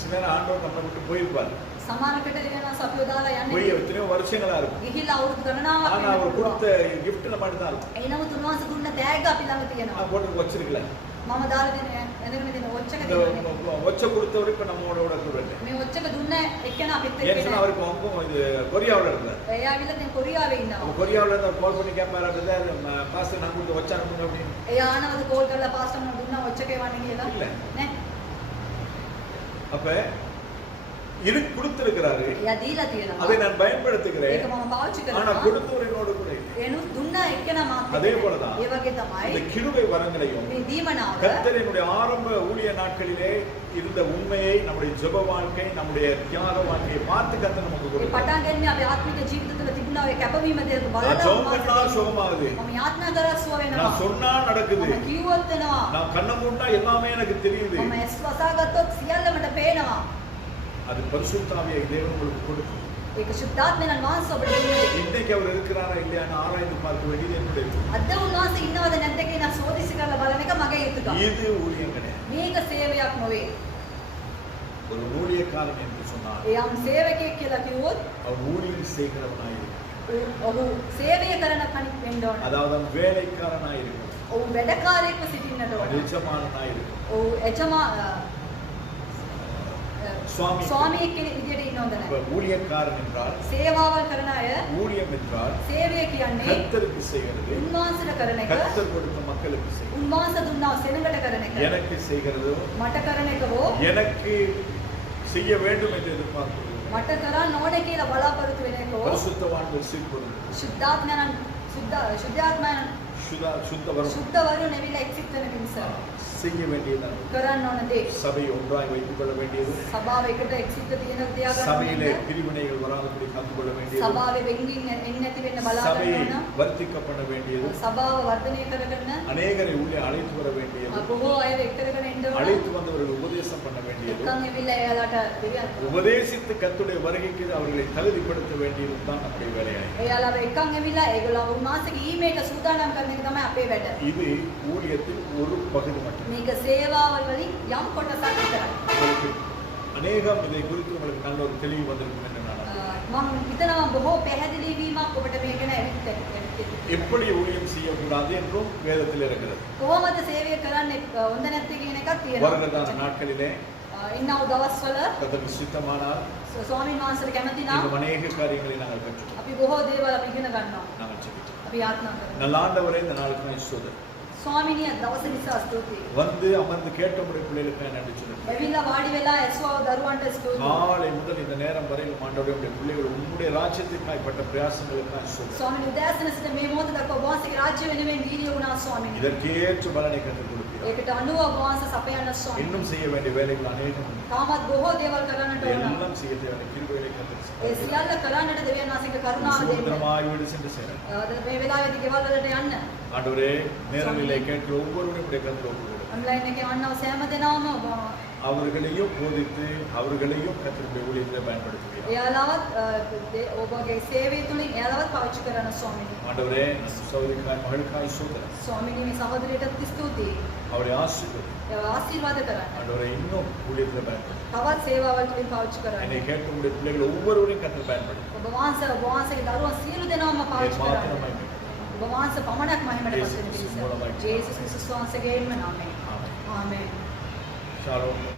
சில நேரம் ஆண்டவர் நம்ம விட்டு போயிருப்பார் සමානකට දෙවියන් වහන්සේ අපිව දාලා போய் යන්නේ. எத்தனையோ வருஷங்களா இருக்கும் ගිහිල්ලා අවුරුදු ගණනාවක් ஆனா වෙන්න அவர் පුළුවන්. கொடுத்த கிஃப்ட் நம்ம தான் இருக்கும் ඒ නමුත් උන්වහන්සේ දුන්න ත්‍යාග අපි ළඟ තියෙනවා. நான் போட்டு வச்சிருக்கல මම දාලා දෙන එනකම දෙන ඔච්චක இந்த දෙන්නේ. ஒச்ச கொடுத்தவர் இப்ப நம்மளோட இருக்கிறாரு මේ ඔච්චක දුන්න එක්කෙනා අපිත් ஏன்னு එක්ක சொன்னா නෑ. அவருக்கு அவங்க இது கொரியாவில் இருந்தார் එයා ඇවිල්ලා දැන් කොරියාවේ அப்ப ඉන්නවා. கொரியாவில் இருந்து அவர் கால் பண்ணி கேட்பாரு அப்படிதான் பாஸ்டர் நான் கொடுத்து வச்சா அனுப்புங்க அப்படின்னு එයා ආනවද කෝල් කරලා පාස්ටර් මම දුන්නා ඔච්චක එවන්න කියලා. இல்ல. නෑ. அப்ப இது கொடுத்திருக்கிறாரு එයා දීලා තියෙනවා. அதை நான் பயன்படுத்துகிறேன் ඒක මම පාවිච්චි ஆனா කරනවා. கொடுத்தவர் என்னோட கூட இல்லை. එනු දුන්න එක්කෙනා මාත් அதே එක්ක போலதான். නෑ. ඒ වගේ இந்த තමයි கிருபை வரங்களையும் මේ දීමනාව கர்த்தர் என்னுடைய ஆரம்ப ஊழிய நாட்களிலே இருந்த உண்மையை நம்முடைய ஜெப வாழ்க்கை நம்முடைய தியாக வாழ்க்கையை பார்த்து கர்த்தர் நமக்கு ඒ கொடுக்கிறார் පටන් ගන්නේ අපි ආත්මික ජීවිත තුළ තිබුණා ඒ කැපවීම දෙක நான் බලලා ஜெபம் பண்ணா சுகமாகுது මම යාත්නා කරා සුව වෙනවා. நான் சொன்னா நடக்குது මම කිව්වොත් වෙනවා. நான் கண்ணை மூட்டா எல்லாமே எனக்கு தெரியுது මම ඇස් වසා ගත්තොත් සියල්ල මට පේනවා. அது பரிசுத்தாவியை தேவன் உங்களுக்கு கொடுக்கும் ඒක සුද්ධාත්මයන් වහන්සේ ඔබට දෙන්නේ. இன்னைக்கு அவர் இருக்கிறாரா இல்லையான்னு ஆராய்ந்து பார்க்க வேண்டியது என்னுடைய අද උන්වහන්සේ ඉන්නවද නැද්ද කියන සෝදිසි කරලා බලන එක මගේ යුතුයකම. இது ஊழியம் கிடையாது මේක සේවයක් නොවේ. ஒரு ஊழியக்காரன் என்று சொன்னார் එයම් සේවකයෙක් කියලා කිව්වොත් அவர் ஊழியம் செய்கிறவனாயிருக்கும் ඔහු සේවය කරන කෙනෙක් වෙන්න ඕන. அதாவது அவன் வேலைக்காரனாயிருக்கும் ඔහු වැඩකාරයෙක්ව සිටින්නට அவன் ඕන. எஜமானனாயிருக்கும் ඔහු එජමා சுவாமி ස්වාමියෙක් කෙනෙක් විදියට ඉන්න හොඳ இப்ப නැහැ. ஊழியக்காரன் என்றால் සේවාවල් කරන අය ஊழியம் என்றால் සේවය කියන්නේ கர்த்தருக்கு செய்கிறது උන්වහන්සේට කරන එක, கர்த்தர் கொடுத்த மக்களுக்கு செய்கிறது උන්වහන්සේ දුන්නා සෙනඟට කරන එක, எனக்கு செய்கிறதோ මට කරන එක හෝ எனக்கு செய்ய வேண்டும் என்று எதிர்பார்க்கிறது මට කරන්න ඕනේ කියලා බලාපොරොත්තු වෙන එක හෝ பரிசுத்தவான்கள் சீர்படும் සුද්ධාත්මයන් සුද්ධාත්මයන් சுத்தவரும் සුද්ධවරු නෙවිලා එක්සිට වෙන පිණිස செய்ய வேண்டியது කරන්න ඕන දේ. சபை ஒன்றாய் வைத்துக் கொள்ள வேண்டியது සභාව එකට එක්සිට තියෙන තියාගන්න சபையிலே ඕන. பிரிவினைகள் வராதபடி காத்துக் கொள்ள வேண்டியது සභාවේ වෙන්ගින් එන්නේ නැති වෙන්න බලා சபையை ගන්න ඕන. வர்த்திக்கப்பட வேண்டியது සභාව වර්ධනය කරගන්න அநேகரை உள்ளே அழைத்து வர வேண்டியது බොහෝ අය එක් කරගෙන එන්න ඕන. அழைத்து வந்தவர்கள் உபதேசம் பண்ண வேண்டியது එක්කන් එවිල්ලා එයාලට දෙවියන් உபதேசித்து கர்த்தருடைய வருகைக்கு அவர்களை தகுதிப்படுத்த வேண்டியது தான் நம்முடைய வேலையாய் එයාලව එක්කන් එවිල්ලා ඒගොල්ලෝ උන්වහන්සේගේ ඊමේට සූදානම් කරන එක තමයි අපේ වැඩ. இது ஊழியத்தில் ஒரு பகுதி மட்டும் මේක සේවාවල් වලින් යම් කොටසක් විතරයි. உங்களுக்கு அநேகம் இதை குறித்து உங்களுக்கு நல்ல ஒரு தெளிவு வந்திருக்கும் என்று நான் நம்புகிறேன். මම හිතනවා බොහෝ පැහැදිලි වීමක් ඔබට මේක නැවිත් எப்படி ஊழியம் செய்யக்கூடாது என்றும் வேதத்தில் இருக்கிறது කොහොමද සේවය කරන්නේ හොඳ නැත්තේ කියන එකක් තියෙනවා. வருகிறதான நாட்களிலே ඉන්නව දවස්වල கர்த்தருக்கு சித்தமானால் ස්වාමීන් වහන්සේට කැමති නම් இன்னும் அநேக காரியங்களை நாங்கள் கற்றுக்கொள்வோம் අපි බොහෝ දේවල් අපි ඉගෙන ගන්නවා. நாங்கள் ஜெபிக்கிறோம் අපි ආත්මා කරනවා. நல்ல ஆண்டவரே இந்த நாளுக்கு நான் சோதனை ස්වාමිනිය දවස නිසා ස්තුතියි. வந்து அமர்ந்து கேட்டவுடைய பிள்ளைகளுக்கு நன்றி சொல்லுங்கள் ඇවිල්ලා වාඩි වෙලා ඇස්වාව දරුවන්ට ස්තුතියි. காலை முதல் இந்த நேரம் வரையிலும் ஆண்டவருடைய பிள்ளைகள் உங்களுடைய ராஜ்யத்திற்காய் பட்ட பிரயாசங்களுக்காக சோதனை ස්වාමිනී උදෑසන සිට මේ මොහොත දක්වා ඔබ වහන්සේගේ රාජ්‍ය වෙනුවෙන් වීර්ය වුණා ස්වාමිනී. இதற்கேற்ற பலனை கற்றுக் கொடுப்பீர்கள் ඒකට අනුව ඔබ වහන්සේ සපයන්න ස්වාමිනී. இன்னும் செய்ய வேண்டிய வேலைகள் அநேகம் உண்டு. තාමත් බොහෝ දේවල් කරන්නට ඕන. எல்லாம் செய்ய தேவையான கிருபைகளை கற்றுக் ඒ සියල්ල කරන්නට දෙවියන් වහන්සේගේ කරුණාව දෙන්න. சுதந்திரமாய் வீடு சென்று சேர මේ වෙලාවේදී ගෙවල් වලට යන්න. ஆண்டவரே நேரங்களிலே கேட்கிற ஒவ்வொருவரையும் கருத்து ஒப்புக்கொடு ඔන්ලයින් එකේ අන්නව සෑම දෙනාම அவர்களையும் போதித்து அவர்களையும் கர்த்தருடைய ஊழியத்தை பயன்படுத்துவீர்கள் එයාලවත් ඔබගේ සේවය තුලින් එයාලවත් පාවිච්චි කරන ස්වාමිනී. ஆண்டவரே நம் சகோதரிக்காய் மகளுக்காய் சோதனை ස්වාමිනී මේ සහෝදරයටත් ස්තුතියි. அவரை ஆசீர்வதி ඒවා ආශිර්වාද කරන්න. ஆண்டவரை இன்னும் ஊழியத்தில் பயன்படுத்தும் තවත් සේවාවල් තුලින් පාවිච්චි என்னை කරන්න. கேட்கக்கூடிய பிள்ளைகள் ஒவ்வொருவரையும் கர்த்தர் பயன்படுத்தும் ඔබ වහන්සේගේ දරුවන් සියලු දෙනාම පාවිච්චි மாத்திரம் කරන්න. பயன்படுத்தும் ඔබ වහන්සේ පමණක් මහිමට පත් වෙන යේසුස් පිණිස. මූලමයි. ජේසුස් ක්‍රිස්තුස් වහන්සේගේම නාමයෙන්. ஆமென். ආමේන්. ஷாலோம்